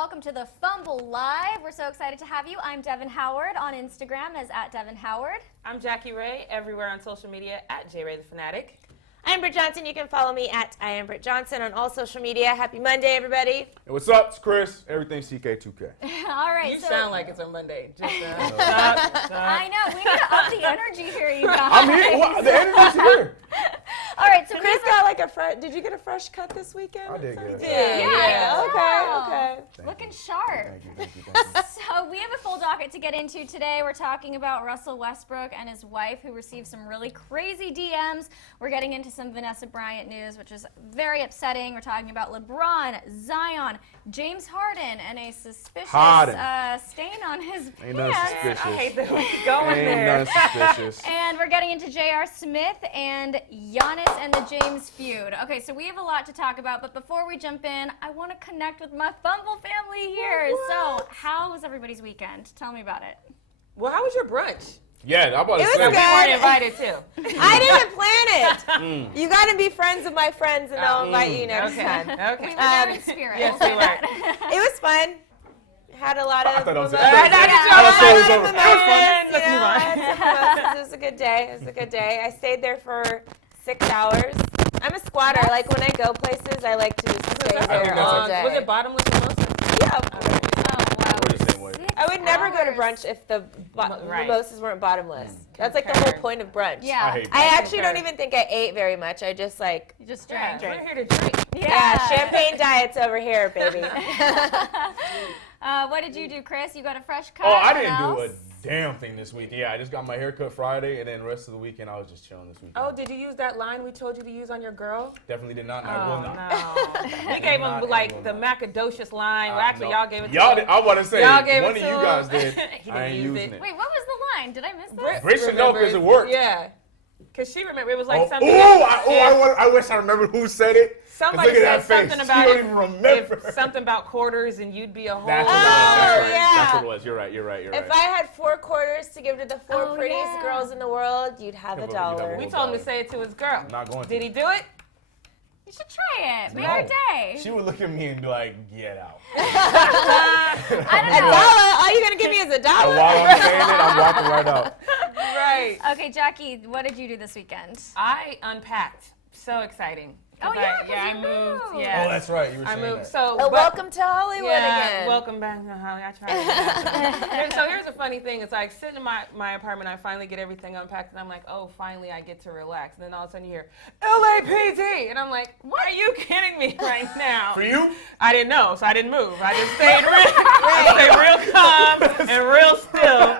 welcome to the Fumble Live. We're so excited to have you. I'm Devin Howard on Instagram as @DevinHoward. I'm Jackie Ray, everywhere on social media @JRayTheFanatic. I'm Britt Johnson. You can follow me @IamBrittJohnson on all social media. Happy Monday, everybody. Hey, what's up? It's Chris. Everything CK2K. All right. You sound like it's a Monday. Just, stop. I know. We need to up the energy here, you guys. I'm here. What? The energy's here. All right. So Chris got like a fresh. Did you get a fresh cut this weekend? I did get it. Yeah. Okay. Looking sharp. Thank you. So we have a full docket to get into today. We're talking about Russell Westbrook and his wife, who received some really crazy DMs. We're getting into some Vanessa Bryant news, which is very upsetting. We're talking about LeBron, Zion, James Harden, and a suspicious stain on his Ain't nothing pants. suspicious. I hate that we're going Ain't there. nothing suspicious. And we're getting into J.R. Smith and Yanis and the James feud. Okay, so we have a lot to talk about, but before we jump in, I want to connect with my Fumble family here. So, how was everybody's weekend? Tell me about it. Well, how was your brunch? Yeah, I'm about to It was say. good. You weren't invited too. I didn't plan it. You got to be friends with my friends, and I'll invite you next time. We Okay. were there in spirit. Yes, We'll we say were. that. It was fun. Had a lot of. I thought it was mimosas. over. It was a good day. It was a good day. I stayed there for 6 hours. I'm a squatter. Like when I go places, I like to just stay there all day. Was it bottomless mimosa? Yeah, of course. We're the same way. I would never go to brunch if the Right. mimosas weren't bottomless. That's like the whole point of brunch. Yeah. I hate I brunch. actually don't even think I ate very much. I just like, You just Yeah, drank. we're here to drink. yeah, champagne diets over here, baby. What did you do, Chris? You got a fresh cut? Oh, I What didn't do else? a damn thing this week. Yeah, I just got my hair cut Friday, and then the rest of the weekend I was just chilling this weekend. Oh, did you use that line we told you to use on your girl? Definitely did not. And Oh, I will not. no. We gave him like the macadocious line. Well, actually, No. y'all gave it to Y'all him. did, I was about to say, Y'all gave one it of to you him. guys did. He I didn't ain't use using it. it. Wait, what was the line? Did I miss that? Brit should know because it worked. Yeah. Because she remembered. It was like something. I wish I remembered who said it. 'Cause Somebody look at said that face. something about You don't even remember. if something about quarters and you'd be a whole. That's what it was. Oh, That's right. yeah. That's what it was. You're right. You're right. If I had 4 quarters to give to the 4 Oh, prettiest yeah. girls in the world, you'd have You'd a have dollar. a We told him to say it to his girl. I'm not going to. Did he do it? You should try it. Make No. your day. She would look at me and be like, "Get out." I A don't know. dollar? All you're going to give me is a And dollar? while I'm saying it, I'm walking right out. Right. Okay, Jackie, what did you do this weekend? I unpacked. So exciting. Oh, yeah, 'cause I you moved. moved. Yeah. Oh, that's right. You were I saying moved. that. So Welcome to Hollywood yeah, again. welcome back to Hollywood. I tried. And so here's the funny thing. It's like sitting in my apartment, I finally get everything unpacked, and I'm like, oh, finally I get to relax. And then all of a sudden you hear, LAPD! And I'm like, what are you kidding me right now? For you? I didn't know, so I didn't move. I just stayed real calm and real still.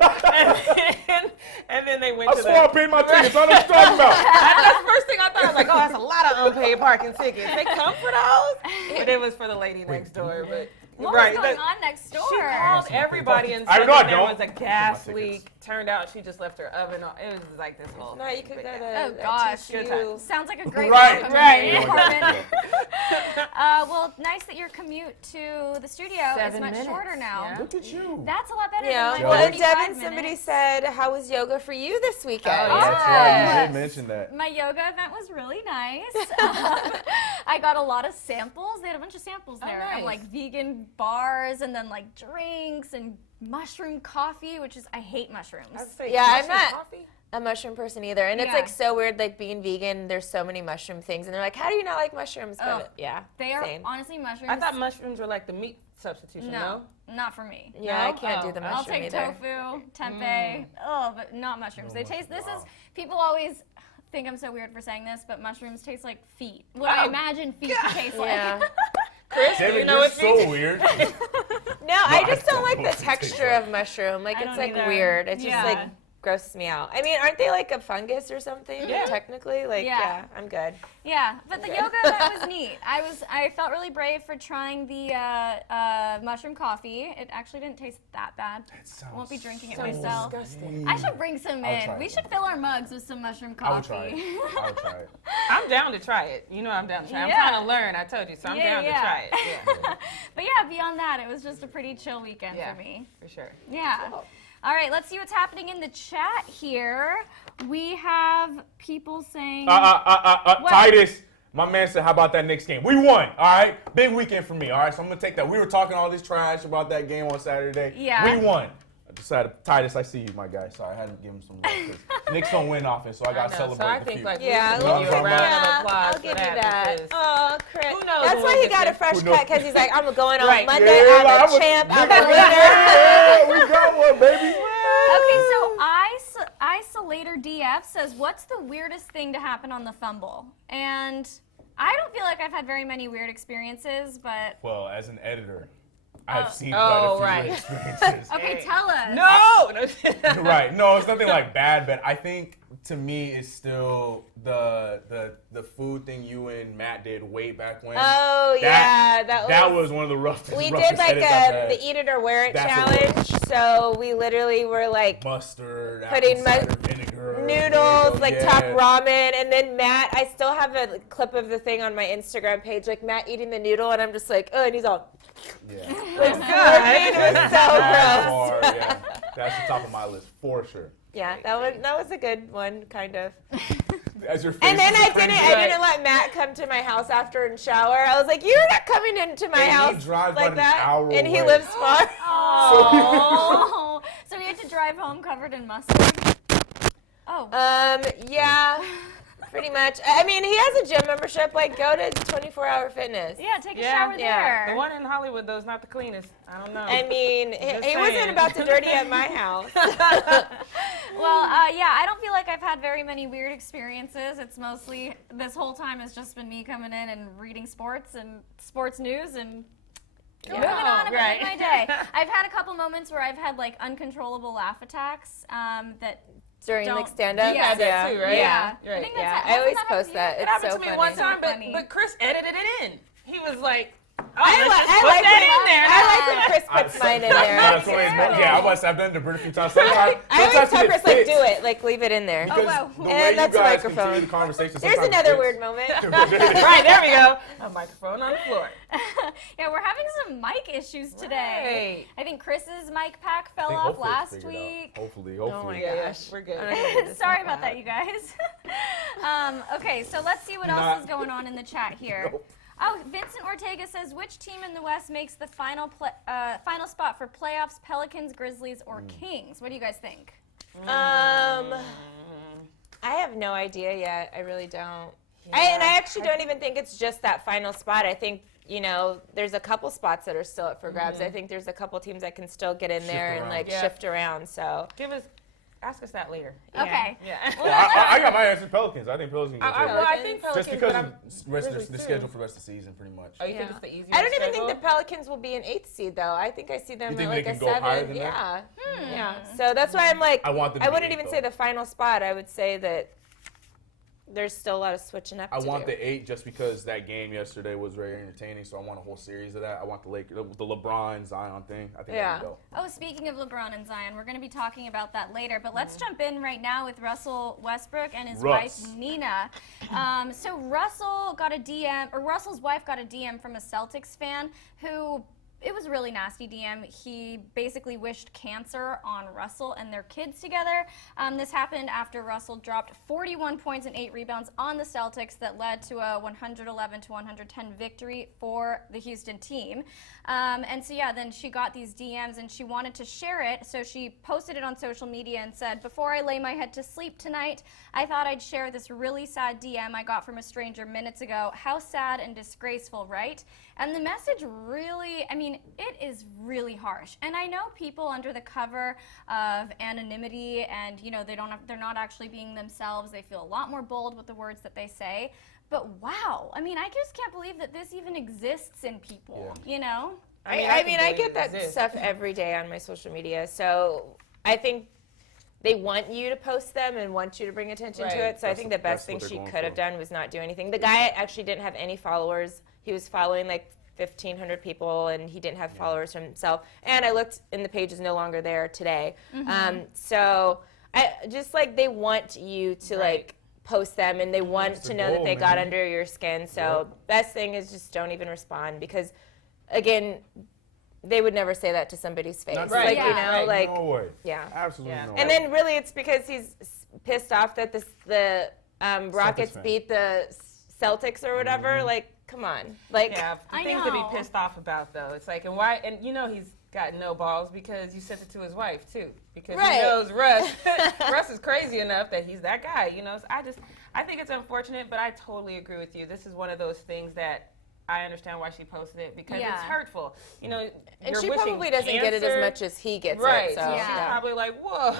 And then they went I to swore I the... paid my tickets. I know what you're talking about. That's the first thing I thought. I was like, oh, that's a lot of unpaid parking tickets. They come for those? But it was for the lady next door. But What was going on next door? She called everybody and I said know I that there don't. was a gas Put my tickets. leak. Turned out she just left her oven on. It was like this whole... No, you could go to Oh, gosh. Good TCU. Sounds like a great Right, welcome right. to the apartment. Yeah. Well, nice that your commute to the studio is 7 much minutes, shorter now. yeah. Look at you. That's a lot better Yeah. than my Well, 45 Devin, minutes. somebody said, how was yoga for you this weekend? Oh, That's yeah. right. Yes. You did mention that. My yoga event was really nice. I got a lot of samples. They had a bunch of samples there of nice. like vegan bars and then like drinks and mushroom coffee, which is, I hate mushrooms. I was saying, Yeah, I'm mushroom not- coffee? A mushroom person either. And it's Yeah. like so weird, like being vegan, there's so many mushroom things. And they're like, how do you not like mushrooms? Oh. But yeah. They are same. honestly mushrooms. I thought mushrooms were like the meat substitution, no? Not for me. Yeah, I No? can't do Oh. the I'll mushroom take either. tofu, tempeh. Oh, but not mushrooms. They taste. This is people always think I'm so weird for saying this, but mushrooms taste like feet. What I Oh, imagine feet to taste Yeah. like. Chris, David, you know you're what so weird. No, I I just don't don't like know the what it tastes texture like. of mushroom. Like I it's don't like either. weird. It just Yeah. like grosses me out. I mean, aren't they like a fungus or something? Yeah. Technically, like Yeah. yeah, I'm good. Yeah, but the yoga event was neat. I felt really brave for trying the mushroom coffee. It actually didn't taste that bad. I won't be drinking it so myself. disgusting. I should bring some I'll in. try We it. should fill our mugs with some mushroom I would coffee. try it. I would try it. I'm down to try it. You know I'm down to try it. Yeah. I'm trying to learn, I told you, so I'm Yeah, down yeah. to try it. Yeah, But yeah, beyond that, it was just a pretty chill weekend Yeah. for me. for sure. Yeah. All right, let's see what's happening in the chat here. We have people saying. Titus, My man said, how about that Knicks game? We won, all right? Big weekend for me, all right? So I'm going to take that. We were talking all this trash about that game on Saturday. Yeah. We won. I decided, Titus, I see you, my guy. Sorry, I had to give him some love. 'Cause Knicks don't win often, so I got to celebrate So I the think few. like Yeah, we I'll should give you a round of applause I'll for give you that. because Oh, Chris. Who knows That's when why we'll he get got a there. fresh Who knows? cut because he's like, I'm going on Right. Monday. Yeah, I'm like, a champ. I'm a nigga, winner. yeah, we got one, baby. Okay, so Isolator DF says, what's the weirdest thing to happen on the Fumble? And I don't feel like I've had very many weird experiences, but Well, as an editor, I've seen Oh, quite a right. few experiences. okay, tell us. No. Right. No, it's nothing like bad, but I think to me it's still the food thing you and Matt did way back when. Oh, yeah. That was one of the roughest. We roughest did like edits I've had. the eat it or wear it That's a challenge. So we literally were like Mustard, putting apple cider vinegar, noodles, like yeah. top ramen, and then Matt. I still have a clip of the thing on my Instagram page, like Matt eating the noodle, and I'm just like, oh, and he's all. Yeah. Like, slurping. It was so That's gross. hard, yeah. That's the top of my list for sure. Yeah, that was a good one, kind of. As your face And then is I crazy. didn't let Matt come to my house after and shower. I was like, you're not coming into my And he house drives like about an that. hour And he away. lives far. Oh. So we had to drive home covered in mustard? Oh. Yeah, pretty much. I mean, he has a gym membership. Like, go to 24-hour fitness. yeah, take a Yeah. shower Yeah. The there. one in Hollywood though is not the cleanest. I don't know. I mean, Just he wasn't saying. about to dirty at my house. Well, yeah, I don't feel like I've had very many weird experiences. It's mostly, this whole time has just been me coming in and reading sports and sports news and moving on about right. my day. I've had a couple moments where I've had like uncontrollable laugh attacks that During Don't- like stand-up. Yeah. had that too, right? Yeah. Right. I think Yeah, that's I always hasn't that post happened to that. you? It happened so to me funny. one time, So funny. but Chris edited it in. He was like, oh, I let's like just put that in there. I like when Chris puts mine in there. That's what it's been. Yeah, I've done it to Brit a few times. Sometimes I always tell it Chris, like, fits. do it. Like, leave it in there. Because wow. the And way you that's a guys microphone. continue the conversation, There's sometimes another fits. weird moment. Right, there we go. A microphone on the floor. Yeah, we're having some mic issues today. I think Chris's mic pack fell off last week. Hopefully. Oh my Yeah, gosh. we're good. I don't know what this Sorry is about that, you guys. Okay, so let's see what else is going on in the chat here. Nope. Oh, Vincent Ortega says, which team in the West makes the final spot for playoffs, Pelicans, Grizzlies, or Kings? What do you guys think? I have no idea yet. I really don't. I actually don't even think it's just that final spot. I think, there's a couple spots that are still up for grabs. I think there's a couple teams that can still get in there and like shift around. So Ask us that later. Okay. Yeah. Well, I got my answer Pelicans. I think Pelicans can Well, I think Pelicans, just because but of Grizzlies the too. schedule for the rest of the season, pretty much. Oh, you think it's the easiest I don't even think schedule? the Pelicans will be an 8th seed though. I think I see them You think at like they a can go 7. higher than Yeah. that? Yeah. So that's why I'm like, I want them to I be wouldn't 8, even though. say the final spot. I would say that there's still a lot of switching up I to want do. the 8 just because that game yesterday was very entertaining. So I want a whole series of that. I want the LeBron Zion thing. I think that would go. Oh, speaking of LeBron and Zion, we're going to be talking about that later. But let's jump in right now with Russell Westbrook and his wife, Nina. So Russell's wife got a DM from a Celtics fan who, it was a really nasty DM. He basically wished cancer on Russell and their kids together. This happened after Russell dropped 41 points and 8 rebounds on the Celtics that led to a 111-110 victory for the Houston team. And so, yeah, then she got these DMs and she wanted to share it. So she posted it on social media and said, before I lay my head to sleep tonight, I thought I'd share this really sad DM I got from a stranger minutes ago. How sad and disgraceful, right? And the message really, it is really harsh. And I know people under the cover of anonymity and, they're not actually being themselves. They feel a lot more bold with the words that they say. But wow, I just can't believe that this even exists in people, I get that stuff every day on my social media. So I think they want you to post them and want you to bring attention to it. So I think the best thing she could have done was not do anything. The guy actually didn't have any followers. He was following like 1,500 people, and he didn't have followers from himself. And I looked, and the page is no longer there today. So I just like they want you to like post them, and they want to know that they got under your skin. So best thing is just don't even respond because, again, they would never say that to somebody's face. Not Like, right. No way. Yeah. Absolutely no way. And then really it's because he's pissed off that the Rockets fan. beat the Celtics or whatever. Like, come on. Like, yeah, the things to be pissed off about though. It's like, and why? And you know he's got no balls because you sent it to his wife too, because he knows Russ. Russ is crazy enough that he's that guy. You know, so I think it's unfortunate, but I totally agree with you. This is one of those things that I understand why she posted it because it's hurtful. You know, and she probably doesn't get it as much as he gets it. So she's probably like, whoa,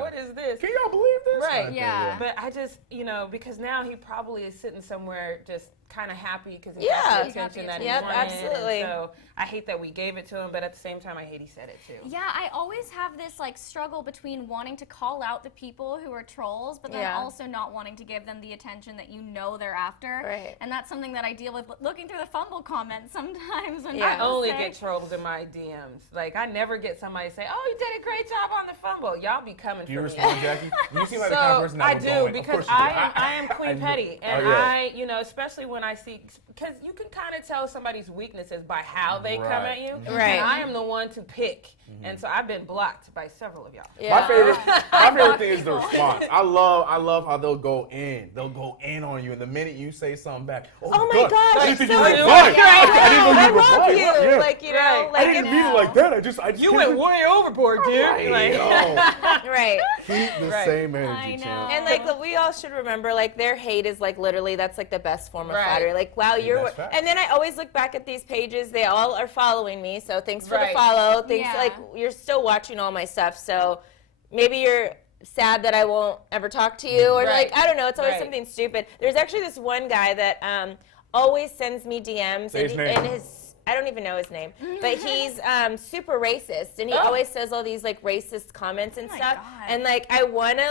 what is this? Can y'all believe this? Right. Yeah. But I just, you know, because now he probably is sitting somewhere just kind of happy because he got the attention that he wanted. Absolutely. And so I hate that we gave it to him, but at the same time, I hate he said it too. Yeah, I always have this like struggle between wanting to call out the people who are trolls, but then also not wanting to give them the attention that you know they're after. Right. And that's something that I deal with looking through the Fumble comments sometimes. When I only get trolls in my DMs. Like I never get somebody say, "Oh, you did a great job on the Fumble." Y'all be coming for me. Do you respond, Jackie? You seem like the kind of person that I would do go in. because Of course you do. I am Queen Petty, and I, you know, especially when I see, because you can kind of tell somebody's weaknesses by how they come at you. Right. And I am the one to pick, and so I've been blocked by several of y'all. My favorite thing is the response. I love how they'll go in. They'll go in on you, and the minute you say something back, oh my gosh, I didn't think you were replying. I love you. Like, you know, like I didn't mean it like that. I just you went way overboard, dude. Right. Keep the same energy, champ. And like we all should remember, like their hate is like literally that's like the best form of flattery. Like, wow, you're. And then I always look back at these pages. They all are following me, so thanks for the follow. Thanks, like you're still watching all my stuff. So maybe you're sad that I won't ever talk to you, or like I don't know. It's always something stupid. There's actually this one guy that always sends me DMs, and his. I don't even know his name, but he's super racist, and he always says all these like racist comments and stuff. God. And like I wanna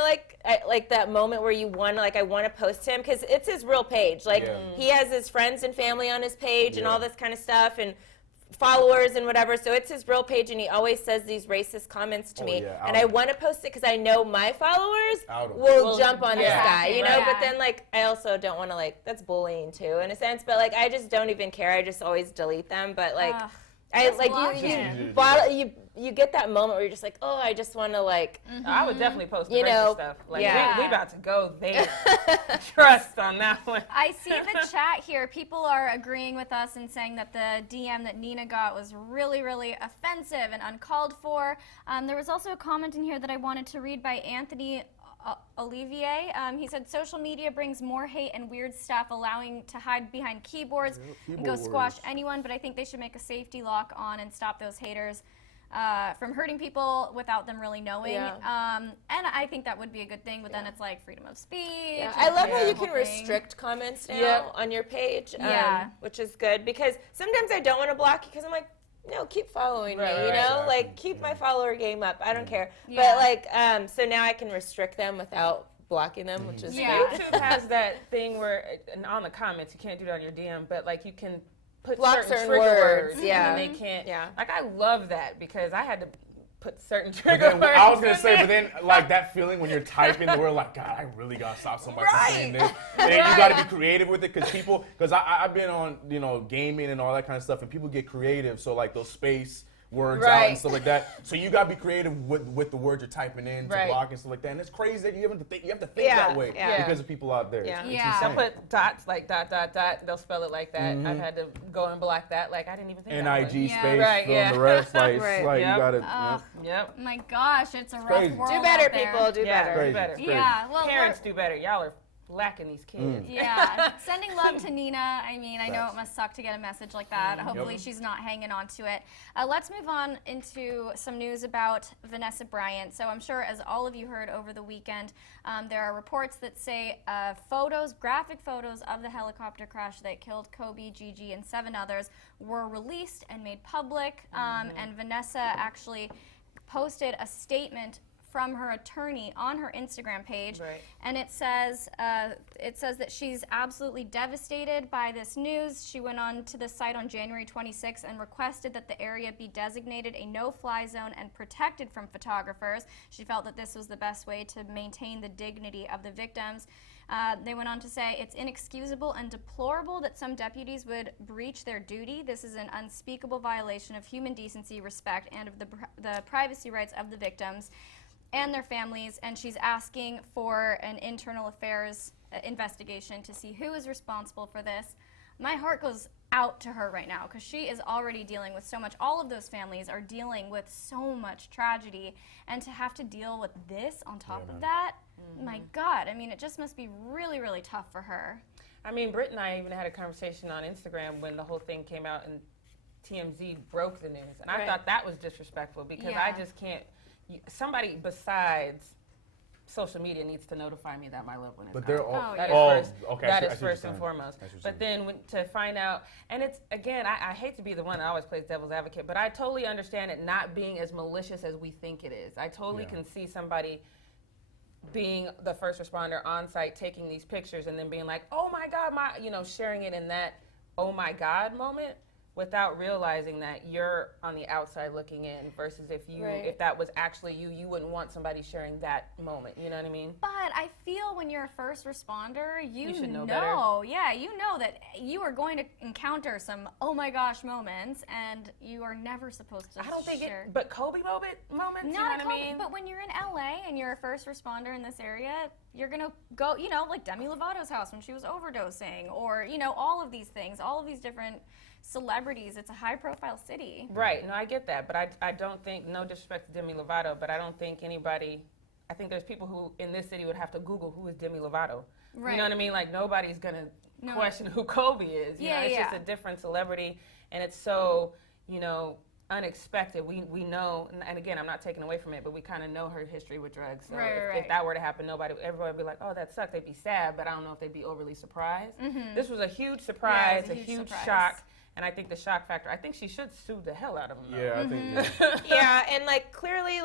like that moment where you wanna I wanna post him because it's his real page. Like he has his friends and family on his page and all this kind of stuff and followers and whatever. So it's his real page, and he always says these racist comments to me. And I want to post it because I know my followers will jump on this guy, you know. But then like I also don't want to that's bullying too in a sense. But like I just don't even care. I just always delete them. But like I like you get that moment where you're just like, oh, I just want to I would definitely post the racist stuff. Like we about to go there. Trust on that one. I see the chat here. People are agreeing with us and saying that the DM that Nina got was really, really offensive and uncalled for. There was also a comment in here that I wanted to read by Anthony Olivier. He said, social media brings more hate and weird stuff, allowing to hide behind keyboards and go squash anyone, but I think they should make a safety lock on and stop those haters from hurting people without them really knowing. And I think that would be a good thing, but then it's like freedom of speech. I love how you can restrict comments now on your page, which is good, because sometimes I don't want to block you because I'm like, no, keep following me, you know? Like, keep my follower game up. I don't care. But, like, so now I can restrict them without blocking them, which is great. YouTube has that thing where, and on the comments, you can't do it on your DM, but, like, you can put certain trigger words. And they can't. Like, I love that because I had to put certain trigger words. I was going to say, but then, like, that feeling when you're typing the word, like, God, I really got to stop somebody from saying this. And then you got to be creative with it because I've been on, you know, gaming and all that kind of stuff, and people get creative. So, like, those space words out and stuff like that. So you gotta be creative with the words you're typing in to block and stuff like that. And it's crazy that you have to think that way because of people out there. They'll put dots like dot dot dot. They'll spell it like that. I've had to go and block that. Like I didn't even think NIG space from the rest. Like you gotta. My gosh, it's a rough world. Do better, out there. people. Do better. Do better. Yeah. Well, parents do better. Y'all are lacking these kids. Sending love to Nina. I mean, I know it must suck to get a message like that. Hopefully she's not hanging on to it. Let's move on into some news about Vanessa Bryant. So I'm sure, as all of you heard over the weekend, there are reports that say graphic photos of the helicopter crash that killed Kobe, Gigi, and 7 others were released and made public. And Vanessa actually posted a statement from her attorney on her Instagram page, and it says that she's absolutely devastated by this news. She went on to the site on January 26th and requested that the area be designated a no-fly zone and protected from photographers. She felt that this was the best way to maintain the dignity of the victims. They went on to say, it's inexcusable and deplorable that some deputies would breach their duty. This is an unspeakable violation of human decency, respect, and of the privacy rights of the victims. and their families, and she's asking for an internal affairs investigation to see who is responsible for this. My heart goes out to her right now because she is already dealing with so much. All of those families are dealing with so much tragedy, and to have to deal with this on top of that, my God, I mean, it just must be really, really tough for her. I mean, Britt and I even had a conversation on Instagram when the whole thing came out and TMZ broke the news, and I thought that was disrespectful because I just can't. Somebody besides social media needs to notify me that my loved one is But gone. they're all. That is first and foremost. But then to find out, and it's again, I hate to be the one that always plays devil's advocate, but I totally understand it not being as malicious as we think it is. I totally can see somebody being the first responder on site, taking these pictures, and then being like, "Oh my God," sharing it in that "Oh my God" moment, without realizing that you're on the outside looking in versus if that was actually you wouldn't want somebody sharing that moment. You know what I mean? But I feel when you're a first responder, you should know better. Yeah, you know that you are going to encounter some oh my gosh moments, and you are never supposed to I don't think share. but Kobe moments, you know what I mean? But when you're in LA and you're a first responder in this area, you're gonna go, like Demi Lovato's house when she was overdosing, or all of these things, all of these different celebrities. It's a high-profile city. Right. No, I get that, but I don't think, no disrespect to Demi Lovato, but I don't think anybody. I think there's people who in this city would have to Google who is Demi Lovato. Right. You know what I mean? Like nobody's gonna question who Kobe is. You know, it's just a different celebrity, and it's so unexpected. We know, and again, I'm not taking away from it, but we kind of know her history with drugs. So if that were to happen, everybody would be like, oh, that sucked. They'd be sad, but I don't know if they'd be overly surprised. Mm-hmm. This was a huge surprise, a huge shock. And I think the shock factor, I think she should sue the hell out of him. Though. Yeah, I think. Yeah, and clearly,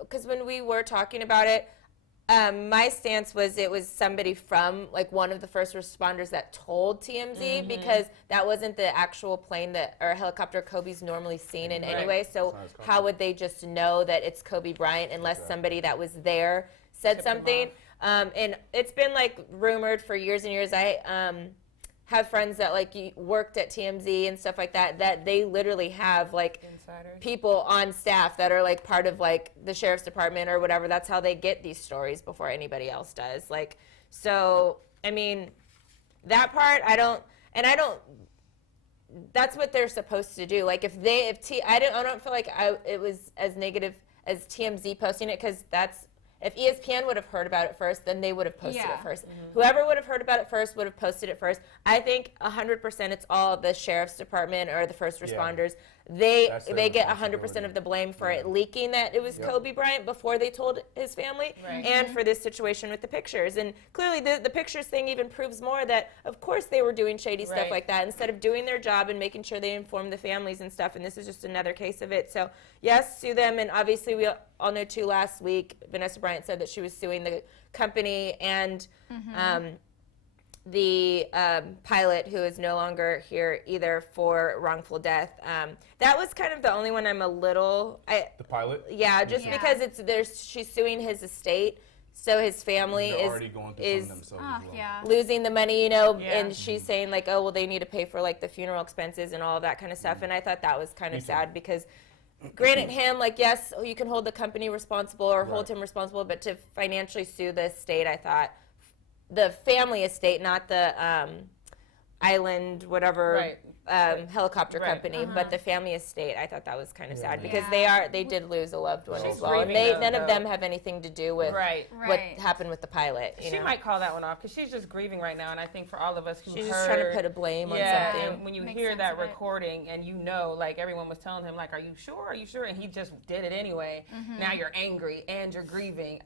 because when we were talking about it, my stance was it was somebody from one of the first responders that told TMZ because that wasn't the actual plane or helicopter Kobe's normally seen in anyway. So how would they just know that it's Kobe Bryant unless somebody that was there said something? And it's been rumored for years and years. I have friends that worked at TMZ and stuff like that, that they literally have insiders, people on staff that are part of the sheriff's department or whatever. That's how they get these stories before anybody else does. So I mean, that part I don't. That's what they're supposed to do. I don't feel like it was as negative as TMZ posting it, because if ESPN would have heard about it first, then they would have posted it first. Mm-hmm. Whoever would have heard about it first would have posted it first. I think 100% it's all the sheriff's department or the first responders. They get 100% of the blame for it leaking that it was Kobe Bryant before they told his family, and for this situation with the pictures. And clearly the pictures thing even proves more that, of course, they were doing shady stuff like that instead of doing their job and making sure they informed the families and stuff. And this is just another case of it. So, yes, sue them. And obviously we all know, too, last week, Vanessa Bryant said that she was suing the company and the pilot, who is no longer here either, for wrongful death. That was kind of the only one I'm a little... the pilot? Yeah, because she's suing his estate, so his family is losing the money, and she's saying they need to pay for the funeral expenses and all of that kind of stuff. And I thought that was kind of sad because granted him, yes, you can hold the company responsible or hold him responsible, but to financially sue the estate, I thought, the family estate, not the island, whatever, helicopter company, but the family estate, I thought that was kind of sad because they did lose a loved one as well. And none of them have anything to do with what happened with the pilot. She might call that one off because she's just grieving right now. And I think for all of us who she's just trying to put a blame on something. And when you hear that recording and everyone was telling him, are you sure? Are you sure? And he just did it anyway. Mm-hmm. Now you're angry and you're grieving.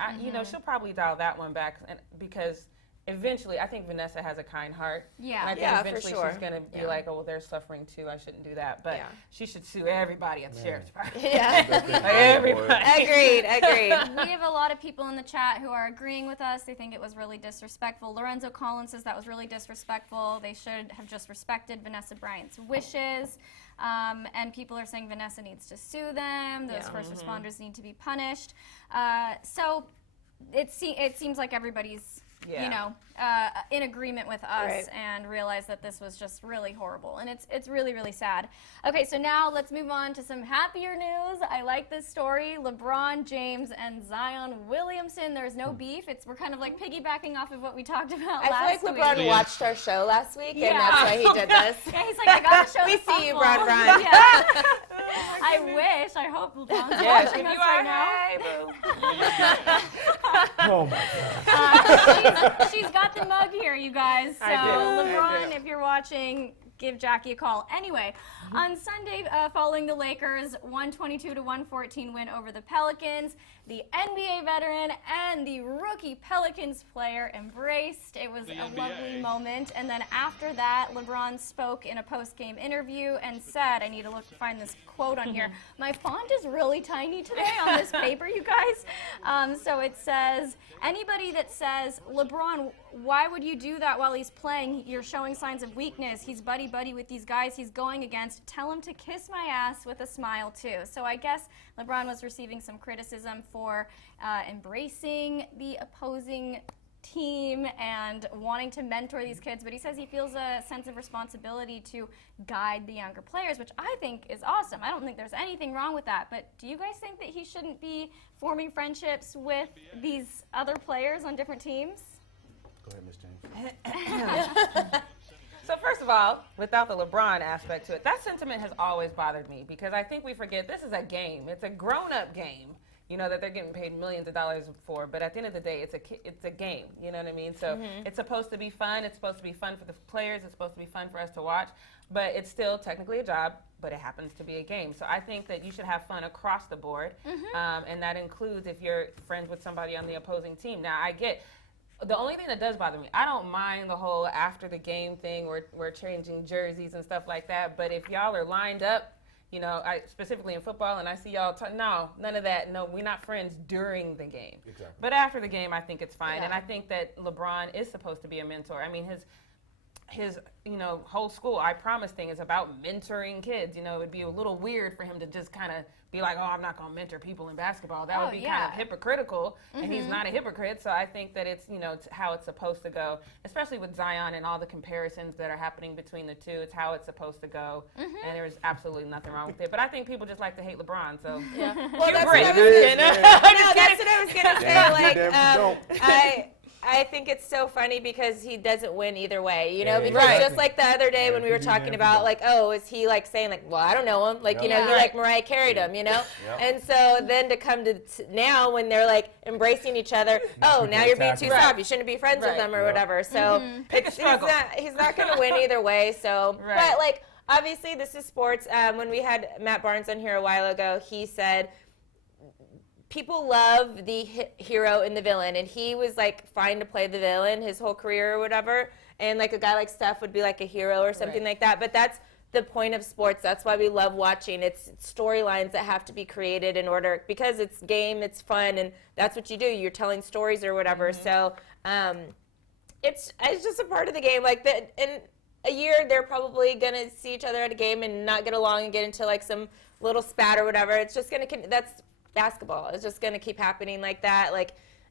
She'll probably dial that one back because eventually, I think Vanessa has a kind heart. Yeah. And I think eventually she's going to be like, oh, well, they're suffering too. I shouldn't do that. But she should sue everybody at the sheriff's department. Everybody. Agreed. We have a lot of people in the chat who are agreeing with us. They think it was really disrespectful. Lorenzo Collins says that was really disrespectful. They should have just respected Vanessa Bryant's wishes. And people are saying Vanessa needs to sue them. Those first responders need to be punished. So it seems like everybody's in agreement with us and realize that this was just really horrible, and it's really, really sad. Okay, so now let's move on to some happier news. I like this story. LeBron James and Zion Williamson. There's no beef. We're kind of like piggybacking off of what we talked about last week. I feel like LeBron watched our show last week, and that's why he did this. Yeah, he's like, I gotta show We the see you, football. Bron. Yeah. I wish. I hope LeBron's watching us right now. Oh my God. She's got the mug here, you guys. So LeBron, if you're watching, give Jackie a call. Anyway, on Sunday, following the Lakers' 122-114 win over the Pelicans, the NBA veteran and the rookie Pelicans player embraced. It was a lovely moment. And then after that, LeBron spoke in a post-game interview and said, I need to find this quote on here. My font is really tiny today on this paper, you guys. So it says, anybody that says, LeBron, why would you do that while he's playing? You're showing signs of weakness. He's buddy-buddy with these guys he's going against. Tell him to kiss my ass with a smile, too. So I guess LeBron was receiving some criticism for embracing the opposing team and wanting to mentor these kids, but he says he feels a sense of responsibility to guide the younger players, which I think is awesome. I don't think there's anything wrong with that, but do you guys think that he shouldn't be forming friendships with these other players on different teams? Go ahead, Miss James. So first of all, without the LeBron aspect to it, that sentiment has always bothered me because I think we forget this is a game. It's a grown-up game, that they're getting paid millions of dollars for. But at the end of the day, it's a game. You know what I mean? So it's supposed to be fun. It's supposed to be fun for the players. It's supposed to be fun for us to watch. But it's still technically a job, but it happens to be a game. So I think that you should have fun across the board, and that includes if you're friends with somebody on the opposing team. Now, I get. The only thing that does bother me, I don't mind the whole after the game thing where we're changing jerseys and stuff like that, but if y'all are lined up, specifically in football, and I see y'all, no, none of that. No, we're not friends during the game. Exactly. But after the game, I think it's fine. And I think that LeBron is supposed to be a mentor. I mean, his whole school I Promise thing is about mentoring kids. It would be a little weird for him to just kind of be like, oh, I'm not going to mentor people in basketball. That would be kind of hypocritical, and he's not a hypocrite. So I think that it's, how it's supposed to go, especially with Zion and all the comparisons that are happening between the two. It's how it's supposed to go, and there's absolutely nothing wrong with it. But I think people just like to hate LeBron, so Well, that's great. what I was going to say. I think it's so funny because he doesn't win either way, because just like the other day when we were talking about, is he saying well, I don't know him, he Mariah carried him, And so then to come to now when they're embracing each other, now you're being too soft, you shouldn't be friends with them or whatever. So he's not going to win either way. So, but obviously this is sports. When we had Matt Barnes on here a while ago, he said, people love the hero and the villain, and he was fine to play the villain his whole career or whatever, and a guy like Steph would be a hero or something like that. But that's the point of sports. That's why we love watching. It's storylines that have to be created in order, because it's game, it's fun, and that's what you do. You're telling stories or whatever. So it's just a part of the game. In a year, they're probably gonna see each other at a game and not get along and get into some little spat or whatever. It's just that's basketball. It's just going to keep happening like that.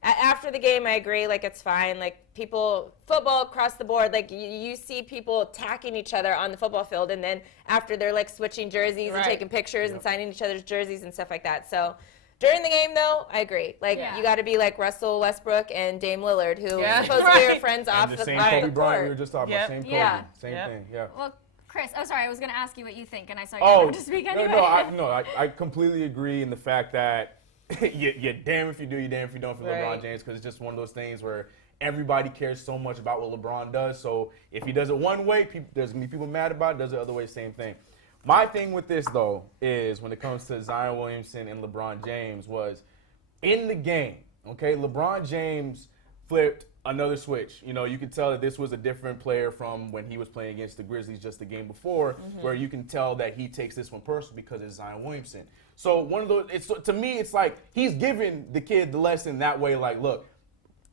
After the game, I agree, it's fine. Football across the board, you see people attacking each other on the football field, and then after they're, switching jerseys and taking pictures and signing each other's jerseys and stuff like that. So during the game, though, I agree. You got to be like Russell Westbrook and Dame Lillard, who supposedly are friends off the same court. Kobe Bryant we were just talking about. Same Kobe. Same thing, Well, Chris, sorry, I was going to ask you what you think, and I saw you wanted to speak anyway. I completely agree in the fact that you're damn if you do, you're damn if you don't for LeBron James, because it's just one of those things where everybody cares so much about what LeBron does. So if he does it one way, there's going to be people mad about it. Does it the other way, same thing. My thing with this, though, is when it comes to Zion Williamson and LeBron James was in the game, okay, LeBron James flipped another switch. You can tell that this was a different player from when he was playing against the Grizzlies just the game before, where you can tell that he takes this one personally because it's Zion Williamson. So one of those, to me, it's he's giving the kid the lesson that way. Look,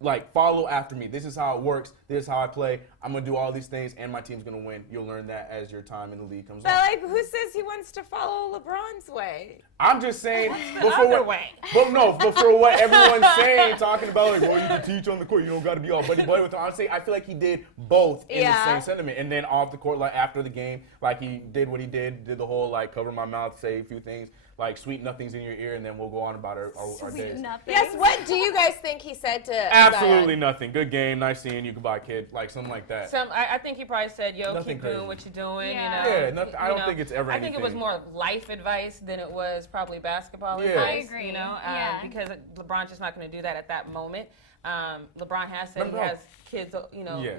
like, follow after me. This is how it works. This is how I play. I'm going to do all these things, and my team's going to win. You'll learn that as your time in the league comes on. But, like, who says he wants to follow LeBron's way? I'm just saying. way? But no, for what everyone's saying, talking about, like, well, you can teach on the court. You don't got to be all buddy-buddy with him. I'm saying I feel like he did both in the same sentiment. And then off the court, like, after the game, like, he did what he did the whole, like, cover my mouth, say a few things. Like, sweet nothings in your ear, and then we'll go on about our days. Yes, what do you guys think he said to Absolutely nothing. Good game, nice seeing you, goodbye, kid. Like, something like that. I think he probably said, yo, Nothing keep crazy. doing what you're doing. Yeah. You know? Yeah, nothing, I don't think it's ever I think it was anything. more life advice than it was probably basketball Yeah. advice. I agree. You know, because LeBron's just not going to do that at that moment. LeBron has said he has kids,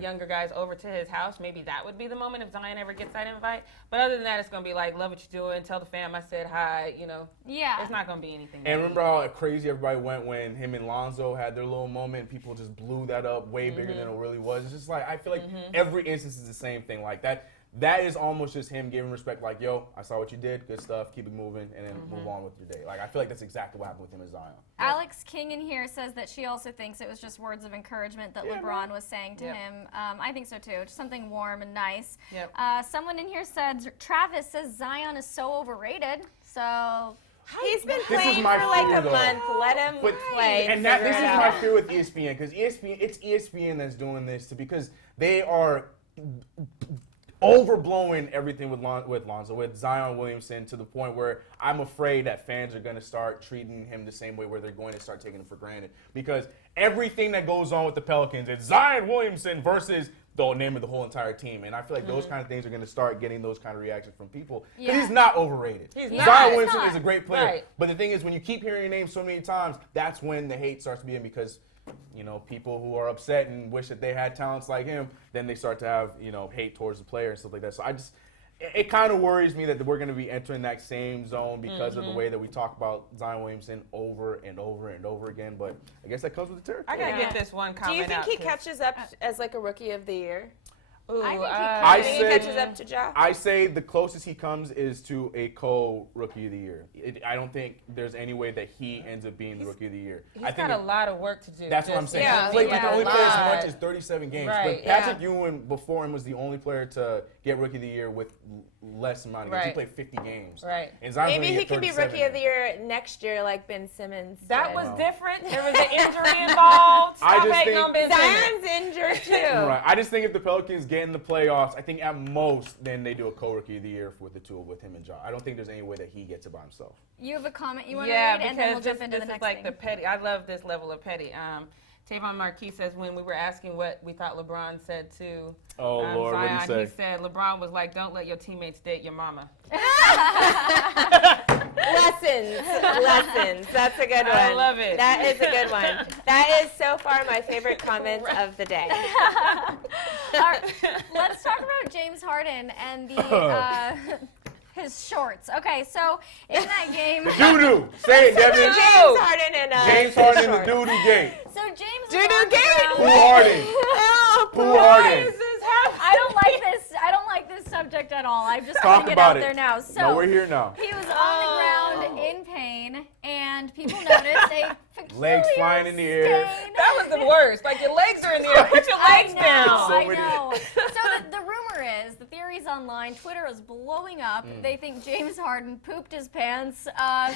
younger guys over to his house. Maybe that would be the moment if Zion ever gets that invite. But other than that, it's going to be like, love what you're doing. Tell the fam I said hi. You know. Yeah. It's not going to be anything. And remember how crazy everybody went when him and Lonzo had their little moment? People just blew that up way bigger than it really was. It's just like, I feel like every instance is the same thing. Like that is almost just him giving respect, like, yo, I saw what you did, good stuff, keep it moving, and then move on with your day. Like, I feel like that's exactly what happened with him and Zion. Alex King in here says that she also thinks it was just words of encouragement that LeBron was saying to him. I think so too, just something warm and nice. Yep. Someone in here said, Travis says Zion is so overrated, so... He's been This is playing my for like fear, a though. month. Let him play. And this is my fear with ESPN, because it's ESPN that's doing this because they are overblowing everything with Lonzo, with Zion Williamson, to the point where I'm afraid that fans are going to start treating him the same way, where they're going to start taking him for granted. Because everything that goes on with the Pelicans, it's Zion Williamson versus the name of the whole entire team. And I feel like those kind of things are going to start getting those kind of reactions from people. Because he's not overrated. Zion Williamson is a great player. Right. But the thing is, when you keep hearing your name so many times, that's when the hate starts to be in, because people who are upset and wish that they had talents like him, then they start to have, hate towards the player and stuff like that. So it kind of worries me that we're going to be entering that same zone because of the way that we talk about Zion Williamson over and over and over again. But I guess that comes with the territory. I got to get this one comment Do you think out, he catches up as like a rookie of the year? Ooh, I think he catches up to Ja? I say the closest he comes is to a co-rookie of the year. I don't think there's any way that he ends up being the rookie of the year. He's got a lot of work to do. That's what I'm saying. Yeah, He played with the only player as lot. much as 37 games. Right, But Patrick Ewing before him was the only player to get rookie of the year with less amount of games. He Right. played 50 games. Right. And Zion's Maybe gonna he get can be 37 rookie of the year next year like Ben Simmons. That did. was different. There was an injury involved. I Stop just hating think- on Ben Simmons. Zion's injured too. Right. I just think if the Pelicans get in the playoffs, I think at most then they do a co-rookie of the year with the two, with him and Ja. I don't think there's any way that he gets it by himself. You have a comment you want to Yeah, read, and then we'll because jump into this the is next like thing. the petty. I love this level of petty. Tavon Marquis says when we were asking what we thought LeBron said to Lord, what Zion, did he say? he said LeBron was like, "Don't let your teammates date your mama." Lessons. That's a good one. I love it. That is a good one. That is so far my favorite comment of the day. All right, let's talk about James Harden and the his shorts. Okay, so in that game, Doo-doo. Say it, Devin. James Harden and James Harden in the doo-doo game. so James was Doo-doo on the game. ground. Pooh Harden. Pooh Harden. I don't like this. I don't like this subject at all. I'm just Talk putting it about out it. there now. So No, we're here now. he was on the ground in pain, and people noticed a peculiar Legs flying in the air. stain. That was the worst. Like your legs are in the air. Put your legs down. So I many- know. So the rumor is, the theory's online, Twitter is blowing up. They think James Harden pooped his pants. All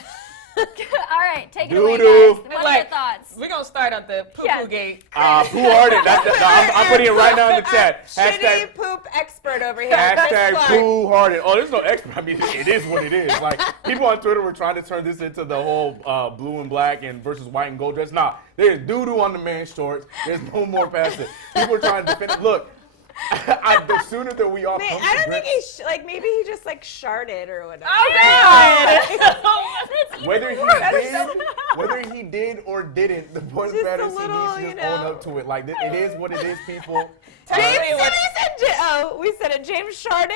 right, take it away, Doo-doo. guys. What are your thoughts? We're gonna start at the poo-poo Yeah. gate. Pooh Harden. I'm putting it right now in the chat. Shitty poop expert over here. Chris Hashtag Clark. Pooh Harden. Oh, there's no expert. I mean, it is what it is. Like, people on Twitter were trying to turn this into the whole blue and black and versus white and gold dress. Nah, there's doo-doo on the man's shorts. There's no more past it. People are trying to defend it. Look, the sooner that we all come I to don't think grips- he maybe he just like sharted or whatever. whether he did or didn't, the point of the Just matter a is he little, needs to you just own know. up to it. Like, it is what it is, people. We said it. James Harden.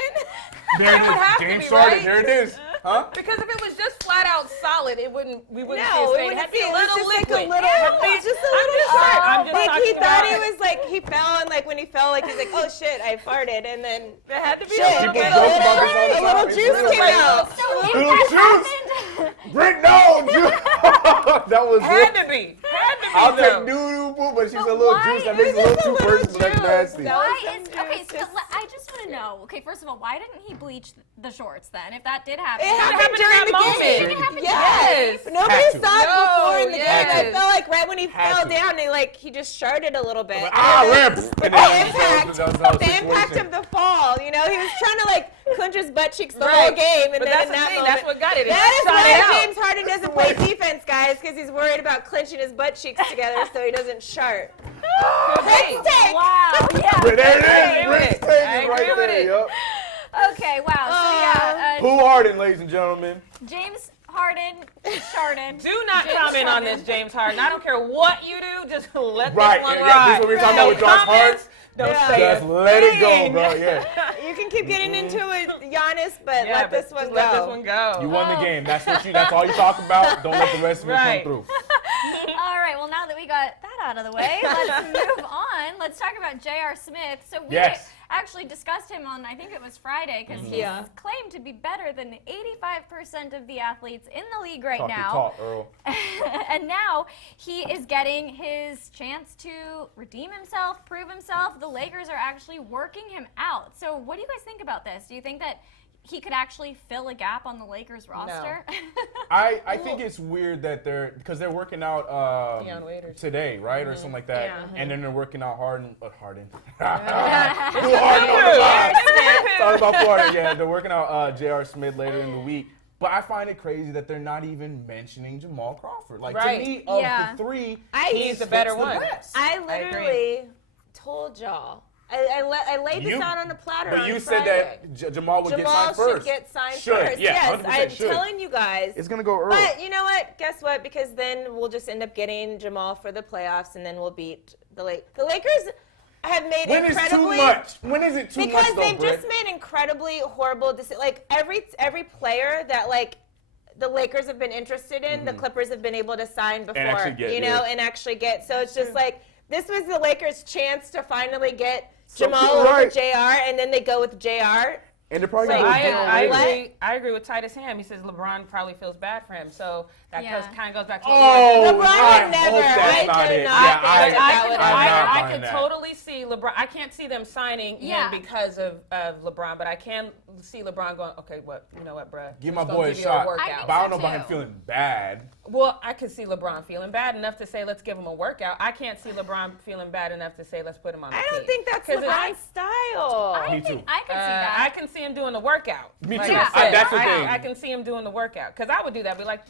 There it would have is. to James be, Harden. right? There it is. Huh? Because if it was just flat out solid, we wouldn't No, see a it stain. It wouldn't had to be. be a It was little just like liquid. a little. It's just a little saying, shot. I'm just Like he talking thought about he it. was like he fell and like when he fell like he's like oh shit I farted and then There had to be shit, a little People bit joke of about this all the a time. little It's juice real. came out. So if Little that juice. happened, Brent, no! That was Had it. to be. Had to I'll though. take doo-doo poop, but she's a little why- juice. That makes it a little too personal. That's nasty. Why is okay? So I just want to know. Okay, first of all, why didn't he bleach the shorts then? If that did happen, It happened during the game. Did it happen Yes. during Nobody Had to. saw it before in the Yes. game. I felt like right when he Had fell to. down, he just sharded a little bit. Rip! The impact of the fall. You know, he was trying to like clench his butt cheeks the whole game, and but then that's in the that thing. moment, That's what got it. that is shot it why out. James Harden doesn't play defense, guys, because he's worried about clenching his butt cheeks together so he doesn't shart. Hey. Take. Wow. Yeah. But there I it agree is. with Rick's it. take I is right agree with there. it. Yup. Okay. Wow. So yeah, Who Harden, ladies and gentlemen? James Harden, Chardon. Do not James comment on Harden. this, James Harden. I don't care what you do. Just let Right, this one yeah, ride. this is what we were talking No about with Josh comments. Don't Yeah. say Just a let it go, thing. bro. Yeah. You can keep getting into it, Giannis, but Yeah, let but this one just go. Let this one go. You won the game. That's all you talk about. Don't let the rest of it Right. come through. All right, well, now that we got that out of the way, let's move on. Let's talk about J.R. Smith. So we Yes. actually discussed him on, I think it was Friday, because he's Yeah. claimed to be better than 85% of the athletes in the league right Talk your now. talk, Earl. And now he is getting his chance to redeem himself, prove himself. The Lakers are actually working him out. So what do you guys think about this? Do you think that he could actually fill a gap on the Lakers roster? I think it's weird that because they're working out Deion Waiters. today, right, or something like that, Yeah. and then they're working out Harden. Harden. It's Who Harden on the line? Smith. Talking about Florida, yeah, they're working out J.R. Smith later in the week. But I find it crazy that they're not even mentioning Jamal Crawford. Like Right. to me, of Yeah. the three, He's the better fits one. best. I agree. literally told y'all. I laid this You- out on the platter But on you said Friday. that Jamal would get Jamal signed first. should get signed Should, first. yeah, Yes, 100% I'm should. telling you guys. It's gonna go early. But you know what? Guess what? Because then we'll just end up getting Jamal for the playoffs, and then we'll beat the Lakers. The Lakers have made When is too incredibly much? When is it too much? because though, they've Britt? just made incredibly horrible decisions. Like every player that like the Lakers have been interested in, the Clippers have been able to sign before, actually get, you know, yeah. and actually get. So it's just like this was the Lakers' chance to finally get So Jamal you're over right. JR, and then they go with JR. And they're probably So gonna I, go down I later. agree. I agree with Titus Ham. He says LeBron probably feels bad for him. So that Yeah. kind of goes back to Oh, LeBron would I never. hope that's I not do it. not Yeah, think I- that would I'm happen. not I buying could that. totally see LeBron. I can't see them signing Yeah. him because of LeBron, but I can see LeBron going, okay, you know what, bruh? Give I'm my just gonna boy a give you shot. workout. I think But I don't know so, about him too. feeling bad. Well, I could see LeBron feeling bad enough to say, let's give him a workout. I can't see LeBron feeling bad enough to say, let's put him on the I team. don't think that's 'Cause LeBron's style. I Me think too. I could see that. I can see him doing the workout. Me Like too. I said, That's the thing. I can see him doing the workout. Because I would do that. Be like,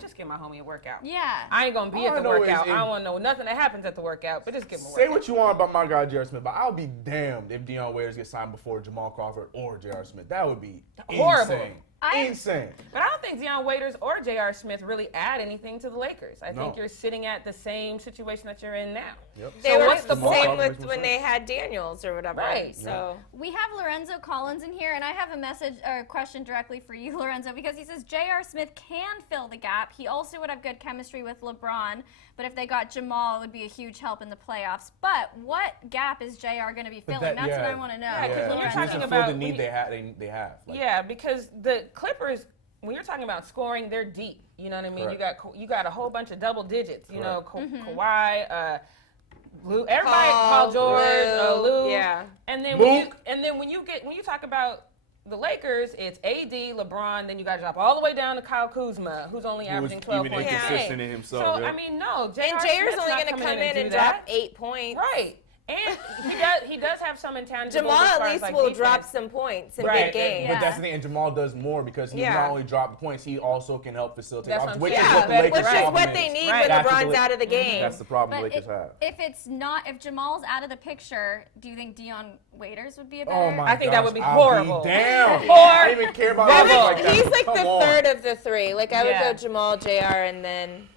just give my homie a workout. Yeah. I ain't going to be All at I the know is workout. if- I don't want to know nothing that happens at the workout, but just give him a Say workout. what you want about my guy J.R. Smith, but I'll be damned if Deion Waiters gets signed before Jamal Crawford or J.R. Smith. That would be Horrible. insane. I- Insane. But I don't think Deion Waiters or J.R. Smith really add anything to the Lakers. I No. think you're sitting at the same situation that you're in now. Yep. They So were what's the the point? same Jamal with Crawford when makes they had Daniels or whatever. Right. So We have Lorenzo Collins in here, and I have a message or a question directly for you, Lorenzo, because he says J.R. Smith can fill the gap. He also would have good chemistry with LeBron, but if they got Jamal, it would be a huge help in the playoffs. But what gap is J.R. going to be filling? That's what I want to know. Yeah, 'cause when you're Lorenzo. talking to about- fill the when need you- they have. Like, Yeah, because the Clippers, when you're talking about scoring, they're deep. You know what I mean? Correct. You got a whole bunch of double digits. You know, Correct. Kawhi, Lou, everybody, Paul George, Lou. yeah. And then Luke. when you talk about the Lakers, it's AD, LeBron, then you got to drop all the way down to Kyle Kuzma, who's only Who was averaging 12 even points a inconsistent game. in himself, So yeah. I mean, no, And J.R. JR's Smith's only not going to coming come in in and do drop that. 8 points. Right. And he does have some intangibles. Jamal as at far as, least like, will defense. drop some points in Right. big games. But that's the thing, and Jamal does more because he Yeah. not only dropped the points, he also can help facilitate That's offense, what which I'm is saying. what the Yeah, Lakers' Which is problem what they need Right. when That's LeBron's what the- out of the game. That's the problem But the Lakers have. if Jamal's out of the picture, do you think Deion Waiters would be a better? Oh my I think that gosh, would be I'll horrible. Damn. Or- I don't even care about Horrible. others like that. He's like Come the on. third of the three. Like I would Yeah. go Jamal, JR, and then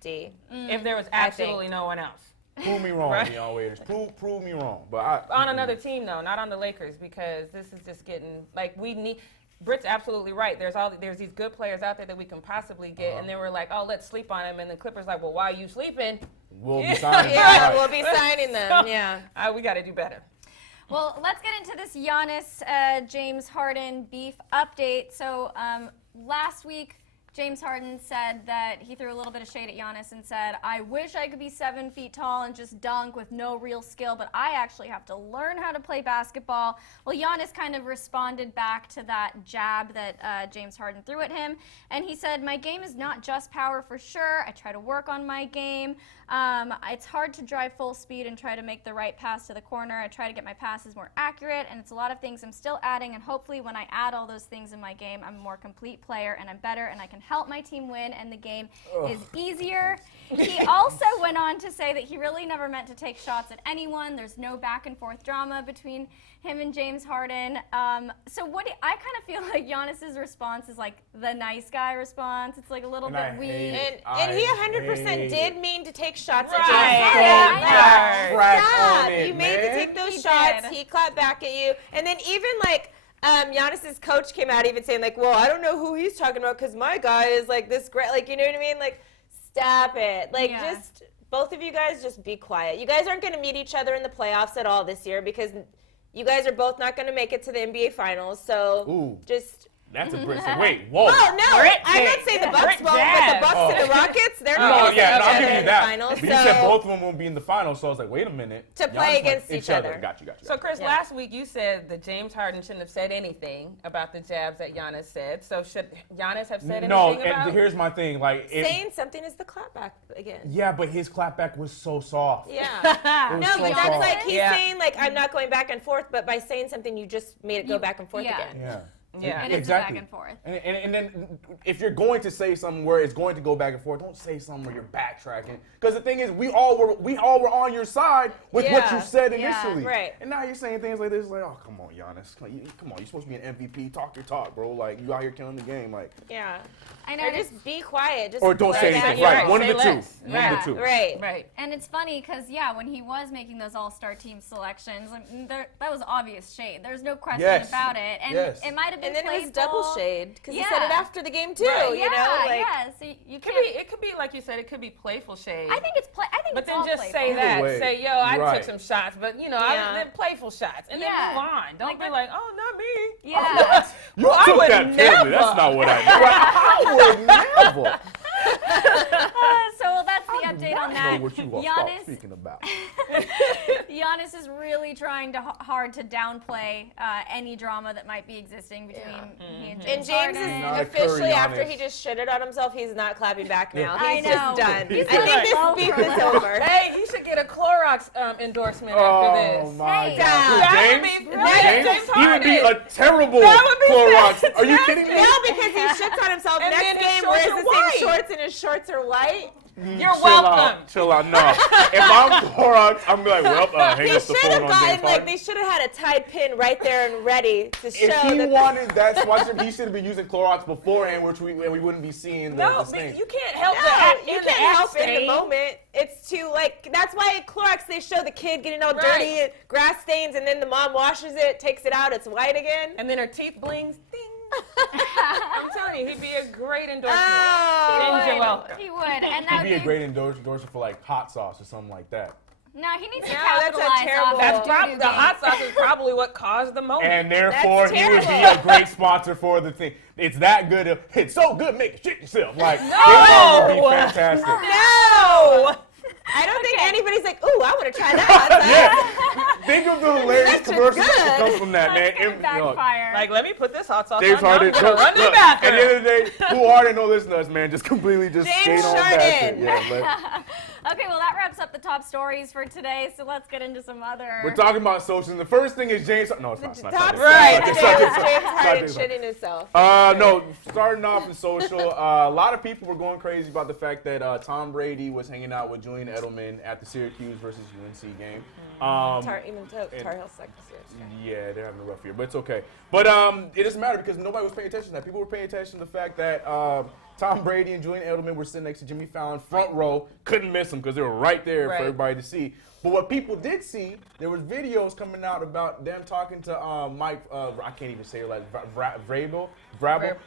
D. If there was absolutely no one else. Prove me wrong, Right. Deion Waiters. Prove me wrong. But On another team, though, not on the Lakers, because this is just getting, like, we need, Britt's absolutely right. There's these good players out there that we can possibly get, and then we're like, oh, let's sleep on them, and the Clippers like, well, why are you sleeping? we'll be signing. Yeah, Right. we'll be signing them. Yeah. We got to do better. Well, let's get into this Yanis James Harden beef update. So last week, James Harden said that he threw a little bit of shade at Yanis and said, I wish I could be 7 feet tall and just dunk with no real skill, but I actually have to learn how to play basketball. Well, Yanis kind of responded back to that jab that James Harden threw at him, and he said, my game is not just power for sure. I try to work on my game. It's hard to drive full speed and try to make the right pass to the corner. I try to get my passes more accurate, and it's a lot of things I'm still adding, and hopefully when I add all those things in my game, I'm a more complete player, and I'm better, and I can help my team win, and the game is easier. He also went on to say that he really never meant to take shots at anyone. There's no back and forth drama between him and James Harden. So I kind of feel like Giannis's response is like the nice guy response. It's like a little bit weak. And he 100% did mean to take shots at James Harden. Stop. You made to take those shots. He clapped back at you. And then even like Giannis's coach came out even saying like, well, I don't know who he's talking about because my guy is like this great. Like, you know what I mean? Like, stop it. Like, just both of you guys just be quiet. You guys aren't going to meet each other in the playoffs at all this year because you guys are both not going to make it to the NBA Finals. So just. That's a brick. Wait, whoa. Oh, no, I'm not saying the Bucks won't, but the Bucks and the Rockets, they're not going to I'll give you in the that. finals. But you said both of them won't be in the finals, so I was like, wait a minute. To play against each other. Got you. So, Chris, last week you said that James Harden shouldn't have said anything about the jabs that Yanis said. So should Yanis have said anything about it? No, here's my thing. Like, saying something is the clapback again. Yeah, but his clapback was so soft. Yeah. No, but that's like he's saying, like, I'm not going back and forth, but by saying something, you just made it go back and forth again. Yeah. Yeah, and exactly. It's back and forth. And then if you're going to say something where it's going to go back and forth, don't say something where you're backtracking. Because the thing is, we all were on your side with what you said initially. Right. And now you're saying things like this, like, oh, come on, Giannis. Come on, you're supposed to be an MVP. Talk your talk, bro. Like, you out here killing the game. Like. Yeah. I know. Or just be quiet. Just or don't say anything. Right. One of the two. One of the two. Right. And it's funny because, when he was making those all-star team selections, that was obvious shade. There's no question about it. And it might have been and then playful. It was double shade because he said it after the game too. You know, like so it could be like you said, it could be playful shade. I think it's but it's then all just playful. say that. Say, yo, I took some shots, but then playful shots, and then move on. Don't be like, oh, not me. Yeah. You took that terribly. That's not what I did. I would never. So that's the update on that. What you are speaking about. Giannis is really trying hard to downplay any drama that might be existing between he and James Harden. And James is officially, after he just shitted on himself, he's not clapping back now. He's just done. I think this beef is over. Hey, he should get a Clorox endorsement after this. Oh my God. James, he would be a terrible Clorox. Are you kidding me? No, because he shits on himself. And next game wears the same shorts and his shorts are white. You're welcome. Chill out. No. If I'm Clorox, I'm like, well, hang up the phone on James Harden. They should have had a Tide pin right there and ready to show. If he wanted that swatch, he should have been using Clorox beforehand, which we wouldn't be seeing the stain. You can't help that. You can't help in the moment. It's too, that's why at Clorox they show the kid getting all dirty, and grass stains, and then the mom washes it, takes it out, it's white again. And then her teeth blings. Ding. I'm telling you, he'd be a great endorsement. He would. And he'd be a great endorsement for like hot sauce or something like that. No, he needs to capitalize off That's probably the hot sauce is probably what caused the moment. And therefore, he would be a great sponsor for the thing. It's that good. It's so good, make it shit yourself. Like, no! This would be fantastic. No! I don't think anybody's like, ooh, I want to try that. Think of the hilarious commercials that could come from that, man. Backfire. Like, let me put this hot sauce James on. Harden, Run to the bathroom. At the end of the day, who Harden don't listen to us, man. Just completely just skate on past it. Okay, well, that wraps up the top stories for today, so let's get into some other. We're talking about socials. The first thing is James. No, it's not. Top right. James Harden shitting himself. No, starting off in social, a lot of people were going crazy about the fact that Tom Brady was hanging out with Julian Edelman at the Syracuse versus UNC game. Tar Heels suck this year. Yeah, they're having a rough year, but it's okay. But it doesn't matter because nobody was paying attention to that. People were paying attention to the fact that Tom Brady and Julian Edelman were sitting next to Jimmy Fallon, front row, couldn't miss them because they were right there for everybody to see. But what people did see, there was videos coming out about them talking to Mike, I can't even say it, like Vrabel.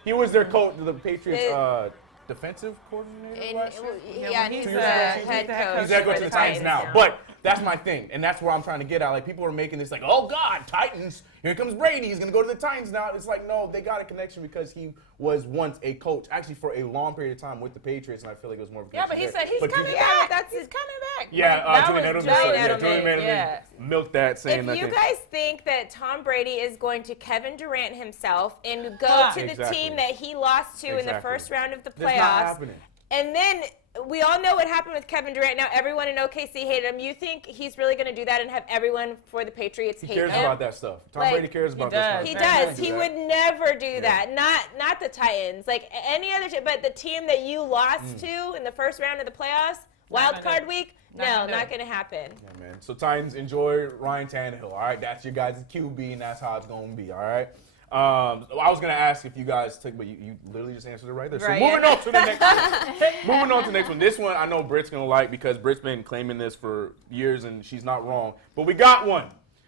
He was their coach, the Patriots defensive coordinator. Yeah, he's the head coach. He's head coach of the Titans now. But That's my thing, and that's where I'm trying to get at. Like, people are making this like, oh God, Titans, here comes Brady, he's gonna go to the Titans now. It's like, no, they got a connection because he was once a coach, actually for a long period of time with the Patriots, and I feel like it was more of a connection. Yeah, but he there. said he's coming back. He's coming back. Yeah, Julian Edelman. Julian Edelman milked that, saying if you guys think that Tom Brady is going to Kevin Durant himself and go to the team that he lost to in the first round of the playoffs, that's not happening. And then we all know what happened with Kevin Durant. Now everyone in OKC hated him. You think he's really going to do that and have everyone for the Patriots hate him? He cares about that stuff. Tom Brady cares about this. He does. He would never do that. Not the Titans. Like any other team, but the team that you lost to in the first round of the playoffs, wild card week, not going to happen. Yeah, man. So Titans, enjoy Ryan Tannehill. All right, that's your guys' QB, and that's how it's going to be. All right. I was gonna ask if you guys took, but you literally just answered it right there. So moving on to the next one. Moving on to the next one. This one I know Britt's gonna like because Britt's been claiming this for years and she's not wrong. But we got one.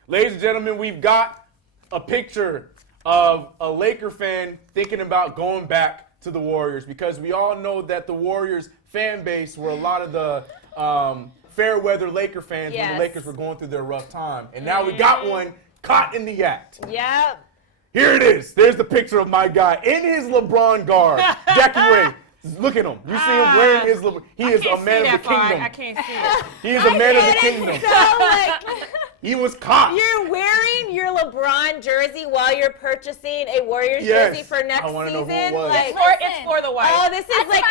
Ladies and gentlemen, we've got a picture of a Laker fan thinking about going back to the Warriors because we all know that the Warriors fan base were a lot of the fair weather Laker fans when the Lakers were going through their rough time. And now we got one caught in the act. Yep. Here it is. There's the picture of my guy in his LeBron garb. Jackie Ray, look at him. You see him wearing his LeBron. He is a man of the kingdom. I can't see it. He is a man of the kingdom. So, he was caught. You're wearing your LeBron jersey while you're purchasing a Warriors jersey for next I want to know season. who it was. Like, It's for the wife. oh, this is like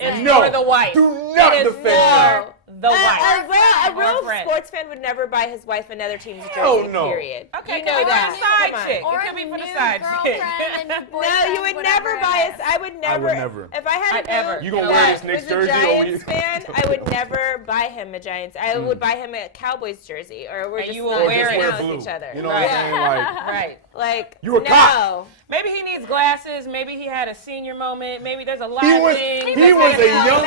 It's No, for the wife. do not It is defend that. for the wife. A real friend. sports fan would never buy his wife another team's jersey, Hell no. period. Okay, you know that. Side Come on. chick. Or It a could be for the new side chick. girlfriend and No, boyfriend, you would whatever never it buy is. us. I would never. never. If I had I'd a never. dude You gonna wear this that Knicks was a jersey or Giants you- fan, I would never buy him a Giants. I would buy him a Cowboys jersey, or we're And just you will not wear hanging it. out Blue. with each other. You know what I'm saying? Like, Right. Like You were no. caught. Maybe he needs glasses. Maybe he had a senior moment. Maybe there's a lot he of was things. a young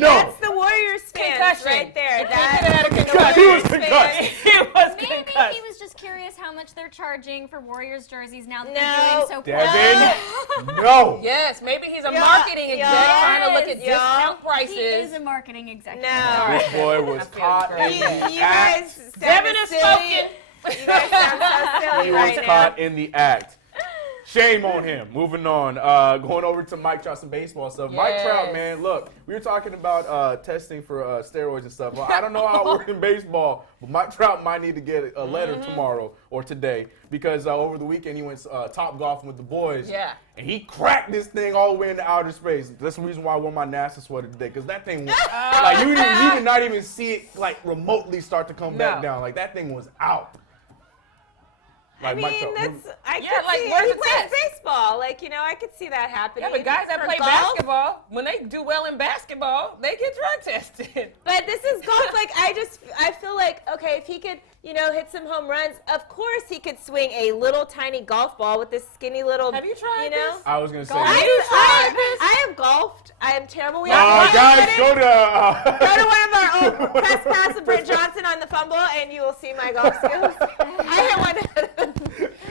That's the Warriors fans Concussion. right there. He That's had a the concussion. Warriors He was fans. concussed. He was Maybe concussed. he was just curious how much they're charging for Warriors jerseys now that No. they're doing so Devin, poorly. no. Yes, maybe he's a Yeah, marketing exec yeah. trying to look at Yeah. discount He prices. is a marketing executive. No. This boy was caught in crazy. the You act. guys sound Devin is silly. spoken. You guys sound so silly He right was now. caught in the act. Shame on him. Moving on. Going over to Mike Trout, some baseball stuff. Mike Yes. Trout, man, look, we were talking about testing for steroids and stuff. Well, I don't know how it works in baseball, but Mike Trout might need to get a letter tomorrow or today because over the weekend he went top golfing with the boys. Yeah. And he cracked this thing all the way into outer space. That's the reason why I wore my NASA sweater today, because that thing was, like, you did not even see it, like, remotely start to come back No. down. Like, that thing was out. I Like, Mike mean, Trout, that's I Yeah, could like, see. where's He the plays test? baseball. Like, you know, I could see that happening. Yeah, but guys that For play golf, basketball, when they do well in basketball, they get drug tested. But this is golf. Like, I feel like, okay, if he could, you know, hit some home runs, of course he could swing a little tiny golf ball with this skinny little. Have you tried you know? this? I was going to say. I have golfed. I am terrible. We Guys, go to. Go to one of our old press pass with Britt Johnson on the Fumble, and you will see my golf skills. I hit one.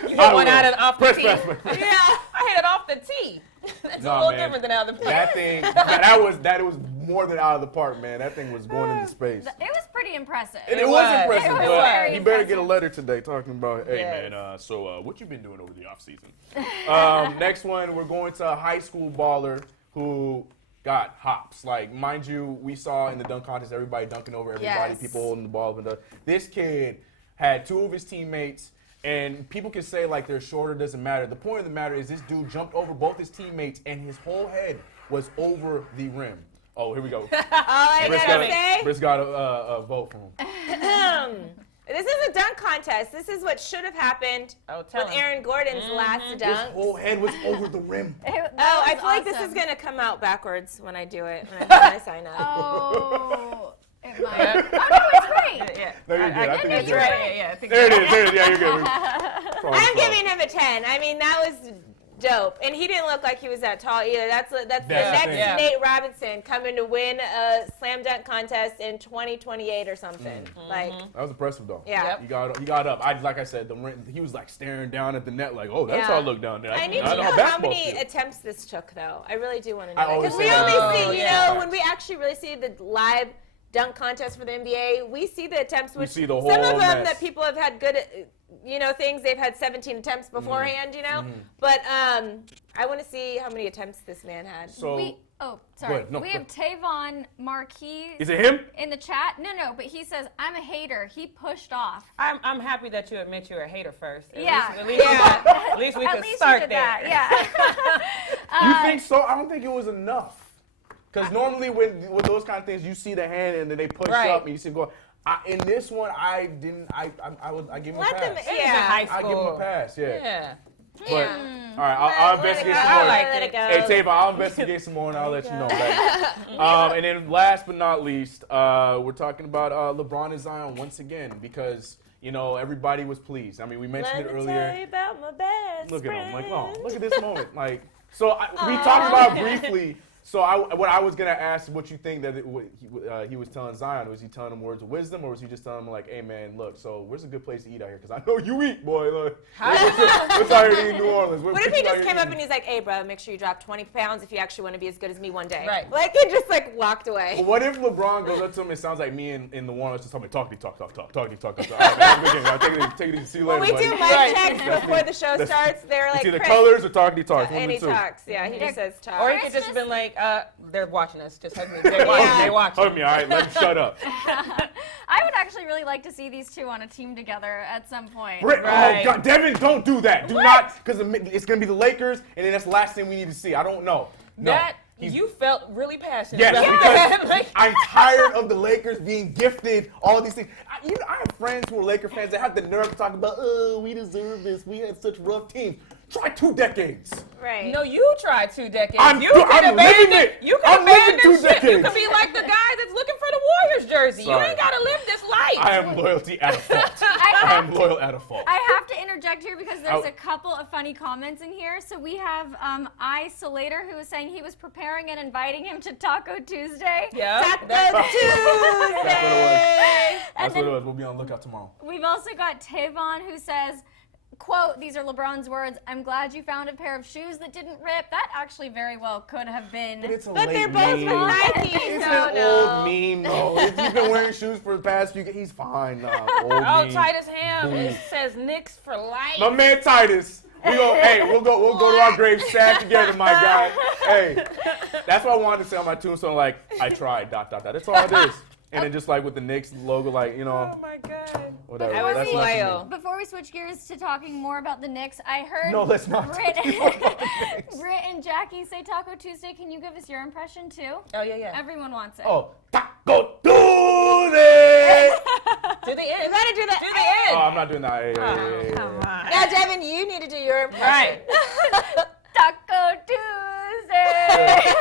You get one out of off the Press tee. pass. Yeah. I hit it off the tee. That's a little different than out of the plate. That thing, that was more than out of the park, man. That thing was going into space. It was pretty impressive. And it was was. impressive, It was but very he better impressive. get a letter today talking about, hey, Yes. man, so what you been doing over the offseason? Next one, we're going to a high school baller who got hops. Like, mind you, we saw in the dunk contest everybody dunking over everybody, Yes. people holding the ball up and down. This kid had two of his teammates, and people can say, like, they're shorter, doesn't matter. The point of the matter is this dude jumped over both his teammates, and his whole head was over the rim. Oh, here we go. All I gotta say, Britt's got a vote for him. this is a dunk contest. This is what should have happened Oh, tell with him. Aaron Gordon's last His dunk. whole head was over the rim. Oh, I feel like this is gonna come out backwards when I do it. When I sign up. Oh, it might. Oh, no, it's right. Yeah. No, you're good. I think That's you're right. good. Yeah, I think There it so. is. There it is. Yeah, you're good. I'm giving him a 10. I mean, that was dope, and he didn't look like he was that tall either. That's the That's next the thing. Yeah. Nate Robinson coming to win a slam dunk contest in 2028 or something. Like, That was impressive, though. yeah. Yep. He got up. Like I said, he was like staring down at the net, like, oh, that's Yeah. how I look down there. I need to know how many attempts this took, though. I really do want to I know. always Because we say that. only Oh, see, yeah. when we actually really see the live dunk contest for the NBA, we see the attempts, which see the whole some of them mess. that people have had good, things. They've had 17 attempts beforehand, But I want to see how many attempts this man had. So sorry. No, we have Tavon Marquis. Is it him? In the chat? No, but he says, I'm a hater. He pushed off. I'm happy that you admit you're a hater first. At least we could start there. Yeah. You think so? I don't think it was enough. Because normally with those kind of things, you see the hand and then they push up and you see him go. In this one, I didn't. I give him a pass. I give him a pass. Yeah. But all right, I'll investigate some more. Hey, Tava, I'll investigate some more and I'll let you know. And then last but not least, we're talking about LeBron and Zion once again because everybody was pleased. I mean, we mentioned it earlier. Let me tell you about my best Look at him, friend. look at this moment, we talked about it briefly. So what I was gonna ask, what you think that he was telling Zion? Was he telling him words of wisdom, or was he just telling him like, "Hey man, look, so where's a good place to eat out here? Because I know you eat, boy. Like, what's out here in New Orleans? What if he just came up and he's like, "Hey, bro, make sure you drop 20 pounds if you actually want to be as good as me one day." Right. Like, and just like walked away. Well, what if LeBron goes up to him and sounds like me in the Orleans, just talk. All right, man, take it easy. See you later. When we do mic checks before the show starts, they're like, it's either colors or talks. And he talks. Yeah, he just says talk. Or he could just have been like, they're watching us. Just hug me. They're watching. Hug me, all right? Let me shut up. I would actually really like to see these two on a team together at some point. Oh, God, Devin, don't do that. Do not, because it's going to be the Lakers, and then that's the last thing we need to see. I don't know. No. You felt really passionate. Yes, about because I'm tired of the Lakers being gifted all of these things. I have friends who are Laker fans that have the nerve to talk about, we deserve this. We had such rough teams. Try 2 decades. Right. No, you tried 2 decades. I'm living it. You could I'm living 2 shit. decades. You could be like the guy that's looking for the Warriors jersey. Sorry. You ain't got to live this life. I am loyalty at a fault. I am loyal at a fault. I have to interject here because there's a couple of funny comments in here. So we have Isolator who was saying he was preparing and inviting him to Taco Tuesday. Yeah. Taco Tuesday. That's what it was. We'll be on the lookout tomorrow. We've also got Tavon who says, quote, these are LeBron's words, I'm glad you found a pair of shoes that didn't rip. That actually very well could have been. But they're both from Nike. It's an old meme, though. He's been wearing shoes for the past few. He's fine now. Titus Ham. It says Knicks for life. My man Titus. We'll go to our grave sad together, my guy. Hey, that's what I wanted to say on my tombstone. Like, I tried. ... That's all it is. And then just like with the Knicks logo, like, Oh my God. whatever. I was That's loyal. Before we switch gears to talking more about the Knicks, I heard No, let's not. Britt and Jackie say Taco Tuesday. Can you give us your impression too? Oh, yeah. Everyone wants it. Oh, Taco Tuesday! Do the end. You gotta do that. Do the end. Oh, I'm not doing that. Yeah. Come on. Now, Devin, you need to do your impression. Right. Taco Tuesday!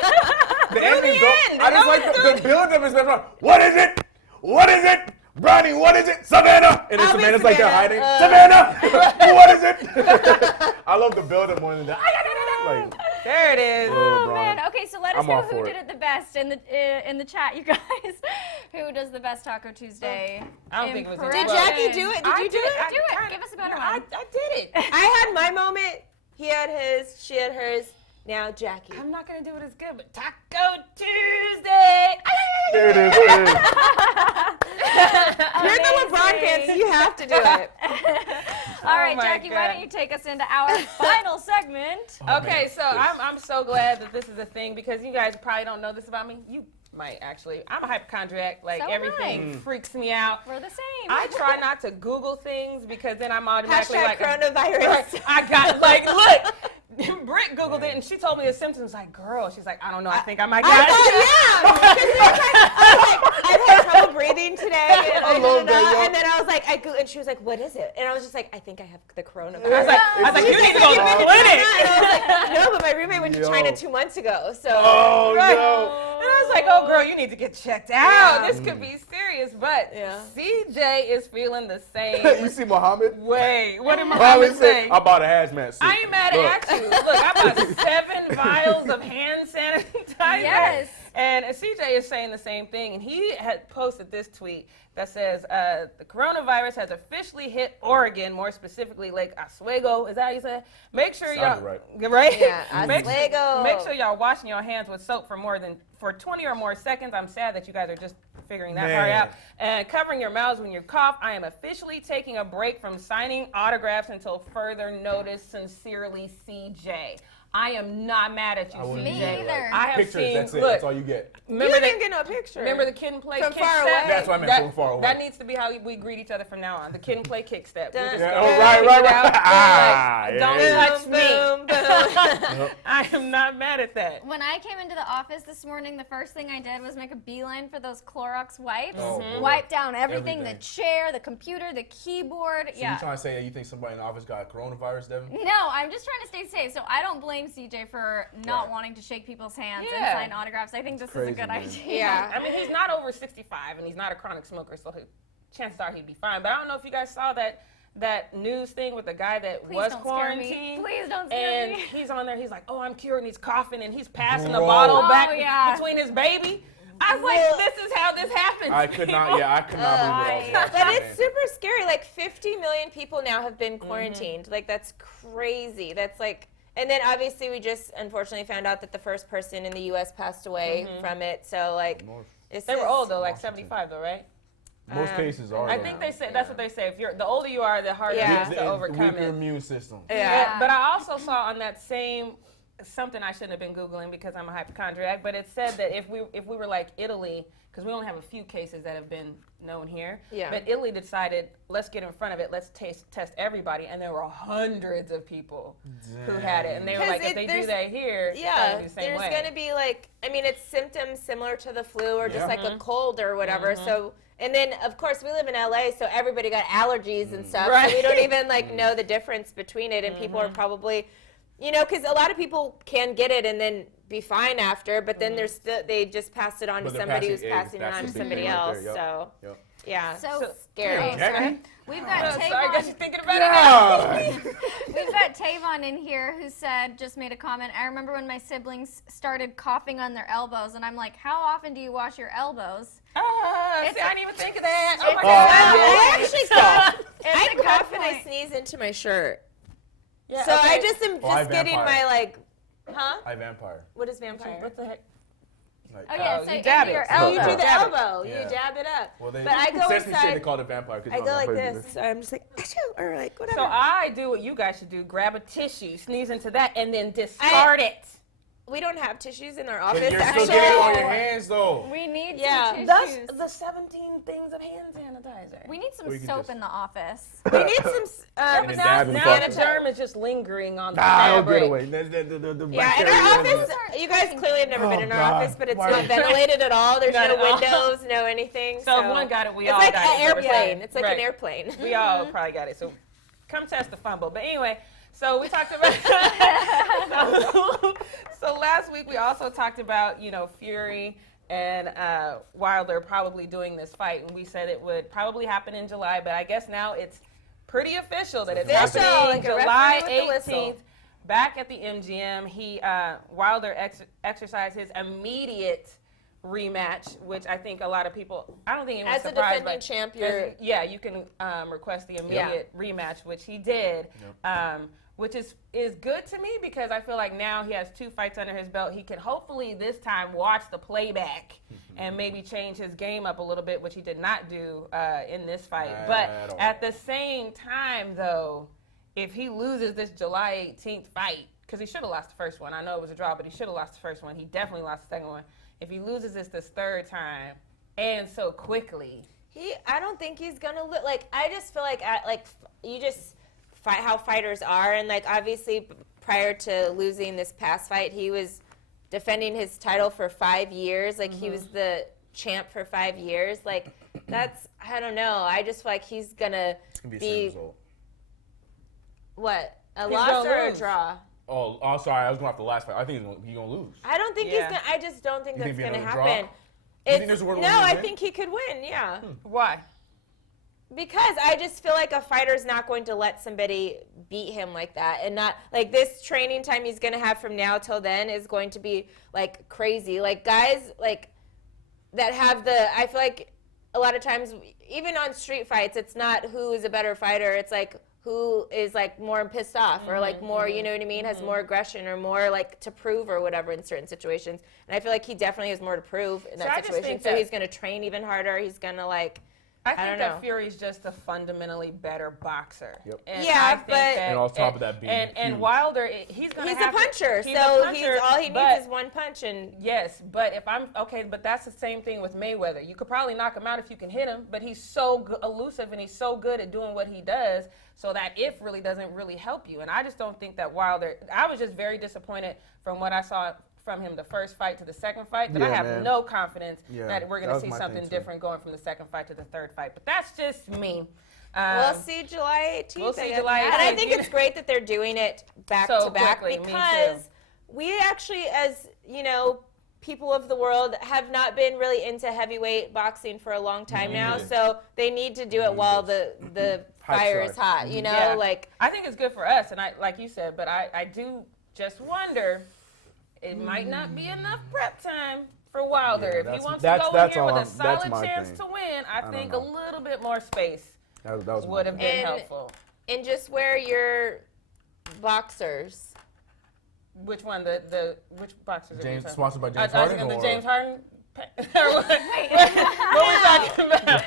The ending, I just like the build-up is better. What is it? What is it? Brownie, what is it? Savannah! And then Savannah's like they're hiding. Savannah! What is it? I love the build-up more than that. Like, there it is. Oh man. Okay, so let us I'm know all who for did it the best in the chat, you guys. Who does the best Taco Tuesday? I don't think it was Did Jackie do it? Did you do it? Do it. Give us a better one. I did it. I had my moment. He had his. She had hers. Now, Jackie. I'm not gonna do it as good, but Taco Tuesday. there it is. There it is. You're the LeBron fan, so you have to do it. All right, my Jackie, why God. don't you take us into our final segment? Okay, so I'm so glad that this is a thing because you guys probably don't know this about me. You might actually. I'm a hypochondriac. Like So am everything freaks me out. We're the same. I try not to Google things because then I'm automatically Hashtag like coronavirus. I got like look. Britt Googled it and she told me the symptoms. Like, girl, she's like, I don't know. I think I might got it. I've had trouble breathing today. And, I love that, and then I was like, and she was like, what is it? And I was just like, I think I have the coronavirus. I was like, you need to go to the clinic. And I was like, no, but my roommate went to China 2 months ago. So. Oh, Right. no. And I was like, oh, girl, you need to get checked out. This could be serious. But CJ is feeling the same You see Muhammad? way. What did Muhammad say? I bought a hazmat suit. I ain't mad at you. Look, I bought 7 vials of hand sanitizer. Yes. And CJ is saying the same thing. And he had posted this tweet that says, the coronavirus has officially hit Oregon, more specifically Lake Oswego. Is that how you say it? Make sure y'all, right? Yeah, Oswego. Make sure y'all washing your hands with soap for 20 or more seconds. I'm sad that you guys are just figuring that part out. And covering your mouths when you cough. I am officially taking a break from signing autographs until further notice. Sincerely, CJ. I am not mad at you, CJ. Me either. I have Pictures, seen. that's it. Look, That's all you get. You didn't even get no picture. Remember the kid and play From kick far step? away. That's what I meant, from far away. That needs to be how we greet each other from now on. The kid and play kick step. We just Yeah, go, right. Don't touch me. Boom, boom. I am not mad at that. When I came into the office this morning, the first thing I did was make a beeline for those Clorox wipes. Wipe down everything, the chair, the computer, the keyboard. So you trying to say that you think somebody in the office got coronavirus, Devin? No, I'm just trying to stay safe. So I don't blame CJ for not wanting to shake people's hands and sign autographs. I think this is a good idea. Yeah. I mean, he's not over 65 and he's not a chronic smoker, so chances are he'd be fine. But I don't know if you guys saw that news thing with the guy that was quarantined. Please don't scare and me. he's on there, he's like, oh, I'm cured, and he's coughing, and he's passing the bottle back between his baby. I was like, this is how this happens. I could not believe it. But it's super scary. Like 50 million people now have been quarantined. Like that's crazy. That's like, and then obviously we just unfortunately found out that the first person in the U.S. passed away from it. So like, they were old though, like 75 though, right? Most cases are. I think they say that's what they say. If you're the older you are, the harder it is to overcome weaker it. immune system. Yeah. But I also saw on that same something I shouldn't have been Googling because I'm a hypochondriac, but it said that if we were like Italy, because we only have a few cases that have been known here, but Italy decided, let's get in front of it, let's test everybody, and there were hundreds of people who had it, and they were like, if they do that here, it's gonna be the same way. There's going to be like, I mean, it's symptoms similar to the flu or just like a cold or whatever, so. And then, of course, we live in LA, so everybody got allergies and stuff, so we don't even like know the difference between it, and people are probably, you know, because a lot of people can get it and then be fine after, but then there's they just passed it on to somebody who's passing it on to somebody else. So, yeah, So scary. We've got So I guess you're Tavon. thinking about it now. We've got Tavon in here who just made a comment. I remember when my siblings started coughing on their elbows, and I'm like, how often do you wash your elbows? See, I didn't even think of that. Oh my I God. actually cough. I a good cough and I point. sneeze into my shirt. Yeah, So okay. I just am just getting my like, I vampire. what is vampire? What the heck? Like, Oh yeah, Oh, so you dab into it. your Oh, You elbow. do the Dab it. elbow. Yeah. You dab it up. well, But I go Sesame Street, they inside. call it vampire. I go like this. So I'm just like, achoo, or like whatever. So I do what you guys should do: grab a tissue, sneeze into that, and then discard it. we don't have tissues in our But office. you're still Actually, getting it on your hands, though. We need Yeah. some That's tissues. the 17 things of hand sanitizer. We need some Or you can soap just- in the office. we need some. And But then now, dab and now fuck the it. germ is just lingering on the I'll fabric. get away. The Yeah, in bacteria our and the- office, you guys clearly have never been in our God. office, but it's Why- not ventilated at all. There's Not no at all. windows, no anything. So if one got it, we it's all like got an it. So it's airplane. like- It's like right. an airplane. We all probably got it. So come test the fumble. But anyway, so we talked about. so last week we also talked about Fury and Wilder probably doing this fight, and we said it would probably happen in July. But I guess now it's pretty official that it's Official, happening like a July referee with the whistle. 18th. Back at the MGM, Wilder exercised his immediate rematch, which I think a lot of people, I don't think anyone's As a surprised defending by. champ, you're- Yeah, you can request the immediate rematch, which he did, which is good to me because I feel like now he has 2 fights under his belt. He can hopefully this time watch the playback and maybe change his game up a little bit, which he did not do in this fight. But at the same time, though, if he loses this July 18th fight, because he should have lost the first one. I know it was a draw, but he should have lost the first one. He definitely lost the second one. If he loses this third time and so quickly. I don't think he's gonna like. I just feel like you just fight how fighters are, and like obviously prior to losing this past fight, he was defending his title for 5 years. Like he was the champ for 5 years. Like that's I don't know. I just feel like he's gonna It's gonna be the be same result. what a He's loss gonna or a lose. draw. Oh, sorry. I was going off the last fight. I think he's gonna lose. I don't think Yeah. he's gonna. I just don't think You that's think it'll gonna be another happen. draw? You think there's a world where no, he I win? think he could win. Yeah. Why? Because I just feel like a fighter's not going to let somebody beat him like that, and not like this training time he's going to have from now till then is going to be like crazy. Like guys like that have I feel like a lot of times, even on street fights, it's not who is a better fighter. It's like who is like more pissed off or like more, you know what I mean, has more aggression or more like to prove or whatever in certain situations. And I feel like he definitely has more to prove in that situation. So he's going to train even harder. He's going to like, I think that Fury's just a fundamentally better boxer. Yep. And yeah, but and on top of that being and Wilder, he's a puncher. He's all he needs is one punch. And yes, but if I'm okay, but that's the same thing with Mayweather. You could probably knock him out if you can hit him, but he's so elusive and he's so good at doing what he does. So that if really doesn't really help you. And I just don't think that Wilder. I was just very disappointed from what I saw from him the first fight to the second fight, that I have no confidence that we're going to see something different going from the second fight to the third fight. But that's just me. We'll see July 18th. We'll see July 18th. And I think it's great that they're doing it back to back because we actually, as you know, people of the world have not been really into heavyweight boxing for a long time now. So they need to do it while the fire is hot. You know, like I think it's good for us, and I like you said, but I do just wonder. It might not be enough prep time for Wilder. If he wants to go in here with a solid chance to win, I think a little bit more space would have been helpful. And just where your boxers. Which one? Which boxers? James, sponsored by James Harden? The James Harden? What were we talking about?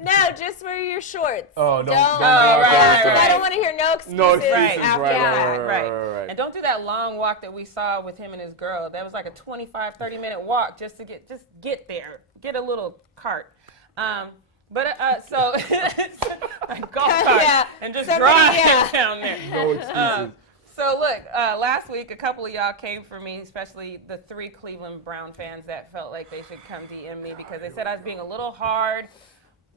No, just wear your shorts. Oh, don't. I don't want to hear no excuses. No excuses, after right. And don't do that long walk that we saw with him and his girl. That was like a 25, 30-minute walk just to get there. Get a little cart. So a golf cart and just drive down there. No excuses. So look, last week a couple of y'all came for me, especially the 3 Cleveland Brown fans that felt like they should come DM me because they said I was being a little hard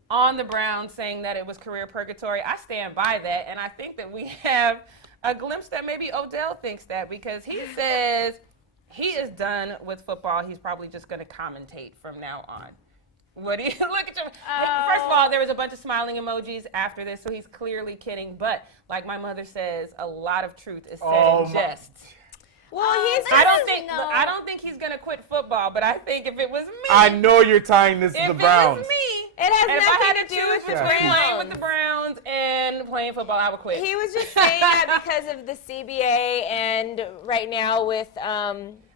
on the Browns, saying that it was career purgatory. I stand by that, and I think that we have a glimpse that maybe Odell thinks that because he says he is done with football. He's probably just going to commentate from now on. What do you look at you? First of all, there was a bunch of smiling emojis after this, so he's clearly kidding. But like my mother says, a lot of truth is said in jest. Well, I don't think he's gonna quit football, but I think if it was me, I know you're tying this to the Browns. If it was me, it has nothing to do with playing with the Browns and playing football, I would quit. He was just saying that because of the CBA and right now with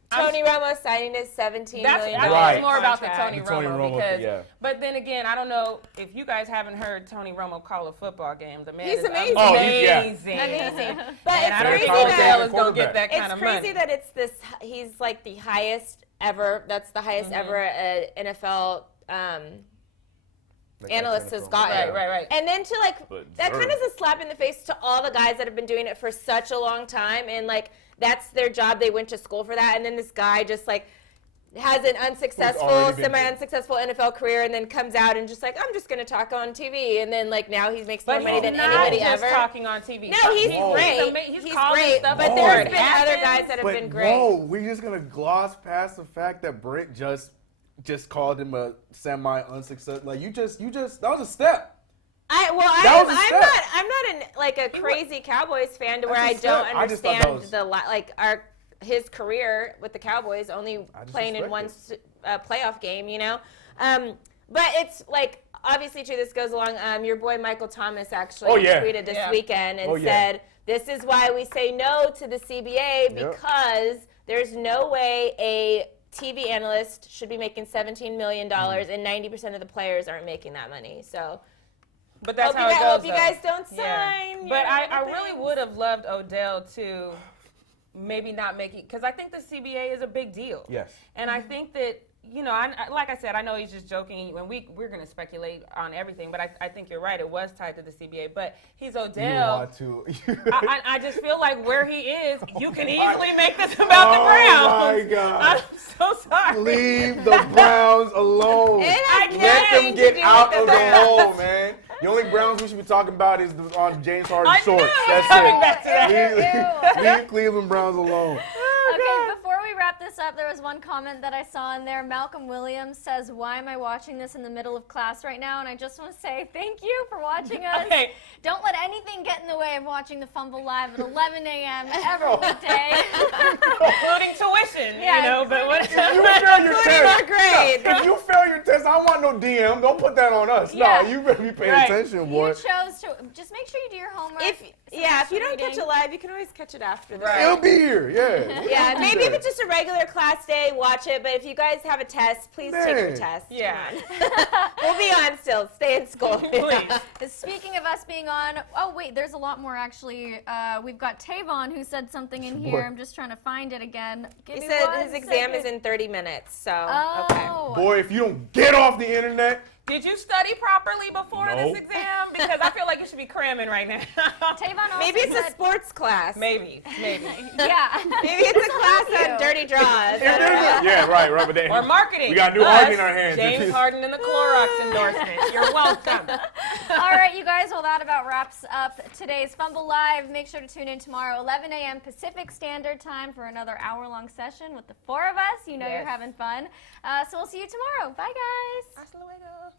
Tony Romo signing his $17 million That's more about the Tony Romo because. But then again, I don't know if you guys haven't heard Tony Romo call a football game. The man is amazing. Amazing. But I don't crazy think Odell is gonna get that kind of money. It's crazy that it's this. He's like the highest ever. That's the highest ever NFL. Analyst has gotten. Right. And then to that kind of is a slap in the face to all the guys that have been doing it for such a long time, and like that's their job. They went to school for that, and then this guy just like has an semi-unsuccessful NFL career, and then comes out and just like, I'm just going to talk on TV, and then like now he makes more money than anybody ever. But he's not just talking on TV. No, he's great. He's great, but there's been other guys that have been great. Whoa, we're just going to gloss past the fact that Brent just called him a semi-unsuccessful. Like you just that was a step. I'm not a crazy Cowboys fan to where I don't understand his career with the Cowboys, only playing in one playoff game, you know. But it's like obviously too. This goes along. Your boy Michael Thomas actually tweeted this weekend and said, "This is why we say no to the CBA because there's no way a TV analyst should be making $17 million and 90% of the players aren't making that money." So. But that's how it goes. Hope you guys don't sign. Yeah. But I really would have loved Odell to maybe not make it, because I think the CBA is a big deal. Yes. And I think that, you know, like I said, I know he's just joking, and we're going to speculate on everything, but I think you're right. It was tied to the CBA. But he's Odell. You want to. I just feel like where he is, you can easily make this about the Browns. Oh, my God. I'm so sorry. Leave the Browns alone. Let them get out of the hole, man. The only Browns we should be talking about is on James Harden shorts. That's it. Back to that. Leave Cleveland Browns alone. Okay, before we wrap this up, there was one comment that I saw in there. Malcolm Williams says, "Why am I watching this in the middle of class right now?" And I just want to say thank you for watching us. Okay. Don't let anything get in the way of watching the Fumble live at 11 a.m. every weekday. Including tuition, Yeah, you know, but what? If you fail your test, grade. if you fail your test, I don't want no DM. Don't put that on us. Yeah. No, you better be paying Right. attention, boy. You chose to just make sure you do your homework. If you don't catch it live, you can always catch it after the Right. It'll be here, yeah. Yeah, We'll be maybe if there. it's just a regular class day, watch it. But if you guys have a test, please take your Man. test. Yeah. We'll be on still. Stay in school. Please. Speaking of us being on, oh wait, there's a lot more actually. We've got Tavon who said something in here. What? I'm just trying to find it again. Give He me said one his exam is second. in 30 minutes. So, Oh. Boy, if you don't get off the internet, Did you study properly before No. this exam? Because I feel like you should be cramming right now. Tavon also maybe it's a said, sports class. Maybe. yeah. Maybe it's a class on dirty draws. yeah, right, but then Or marketing. we got new Us, Harden in our hands. James Harden and the Clorox endorsement. You're welcome. All right, you guys, well, that about wraps up today's Fumble Live. Make sure to tune in tomorrow, 11 a.m. Pacific Standard Time for another hour-long session with the four of us. You know Yes. you're having fun. So we'll see you tomorrow. Bye, guys. Hasta luego.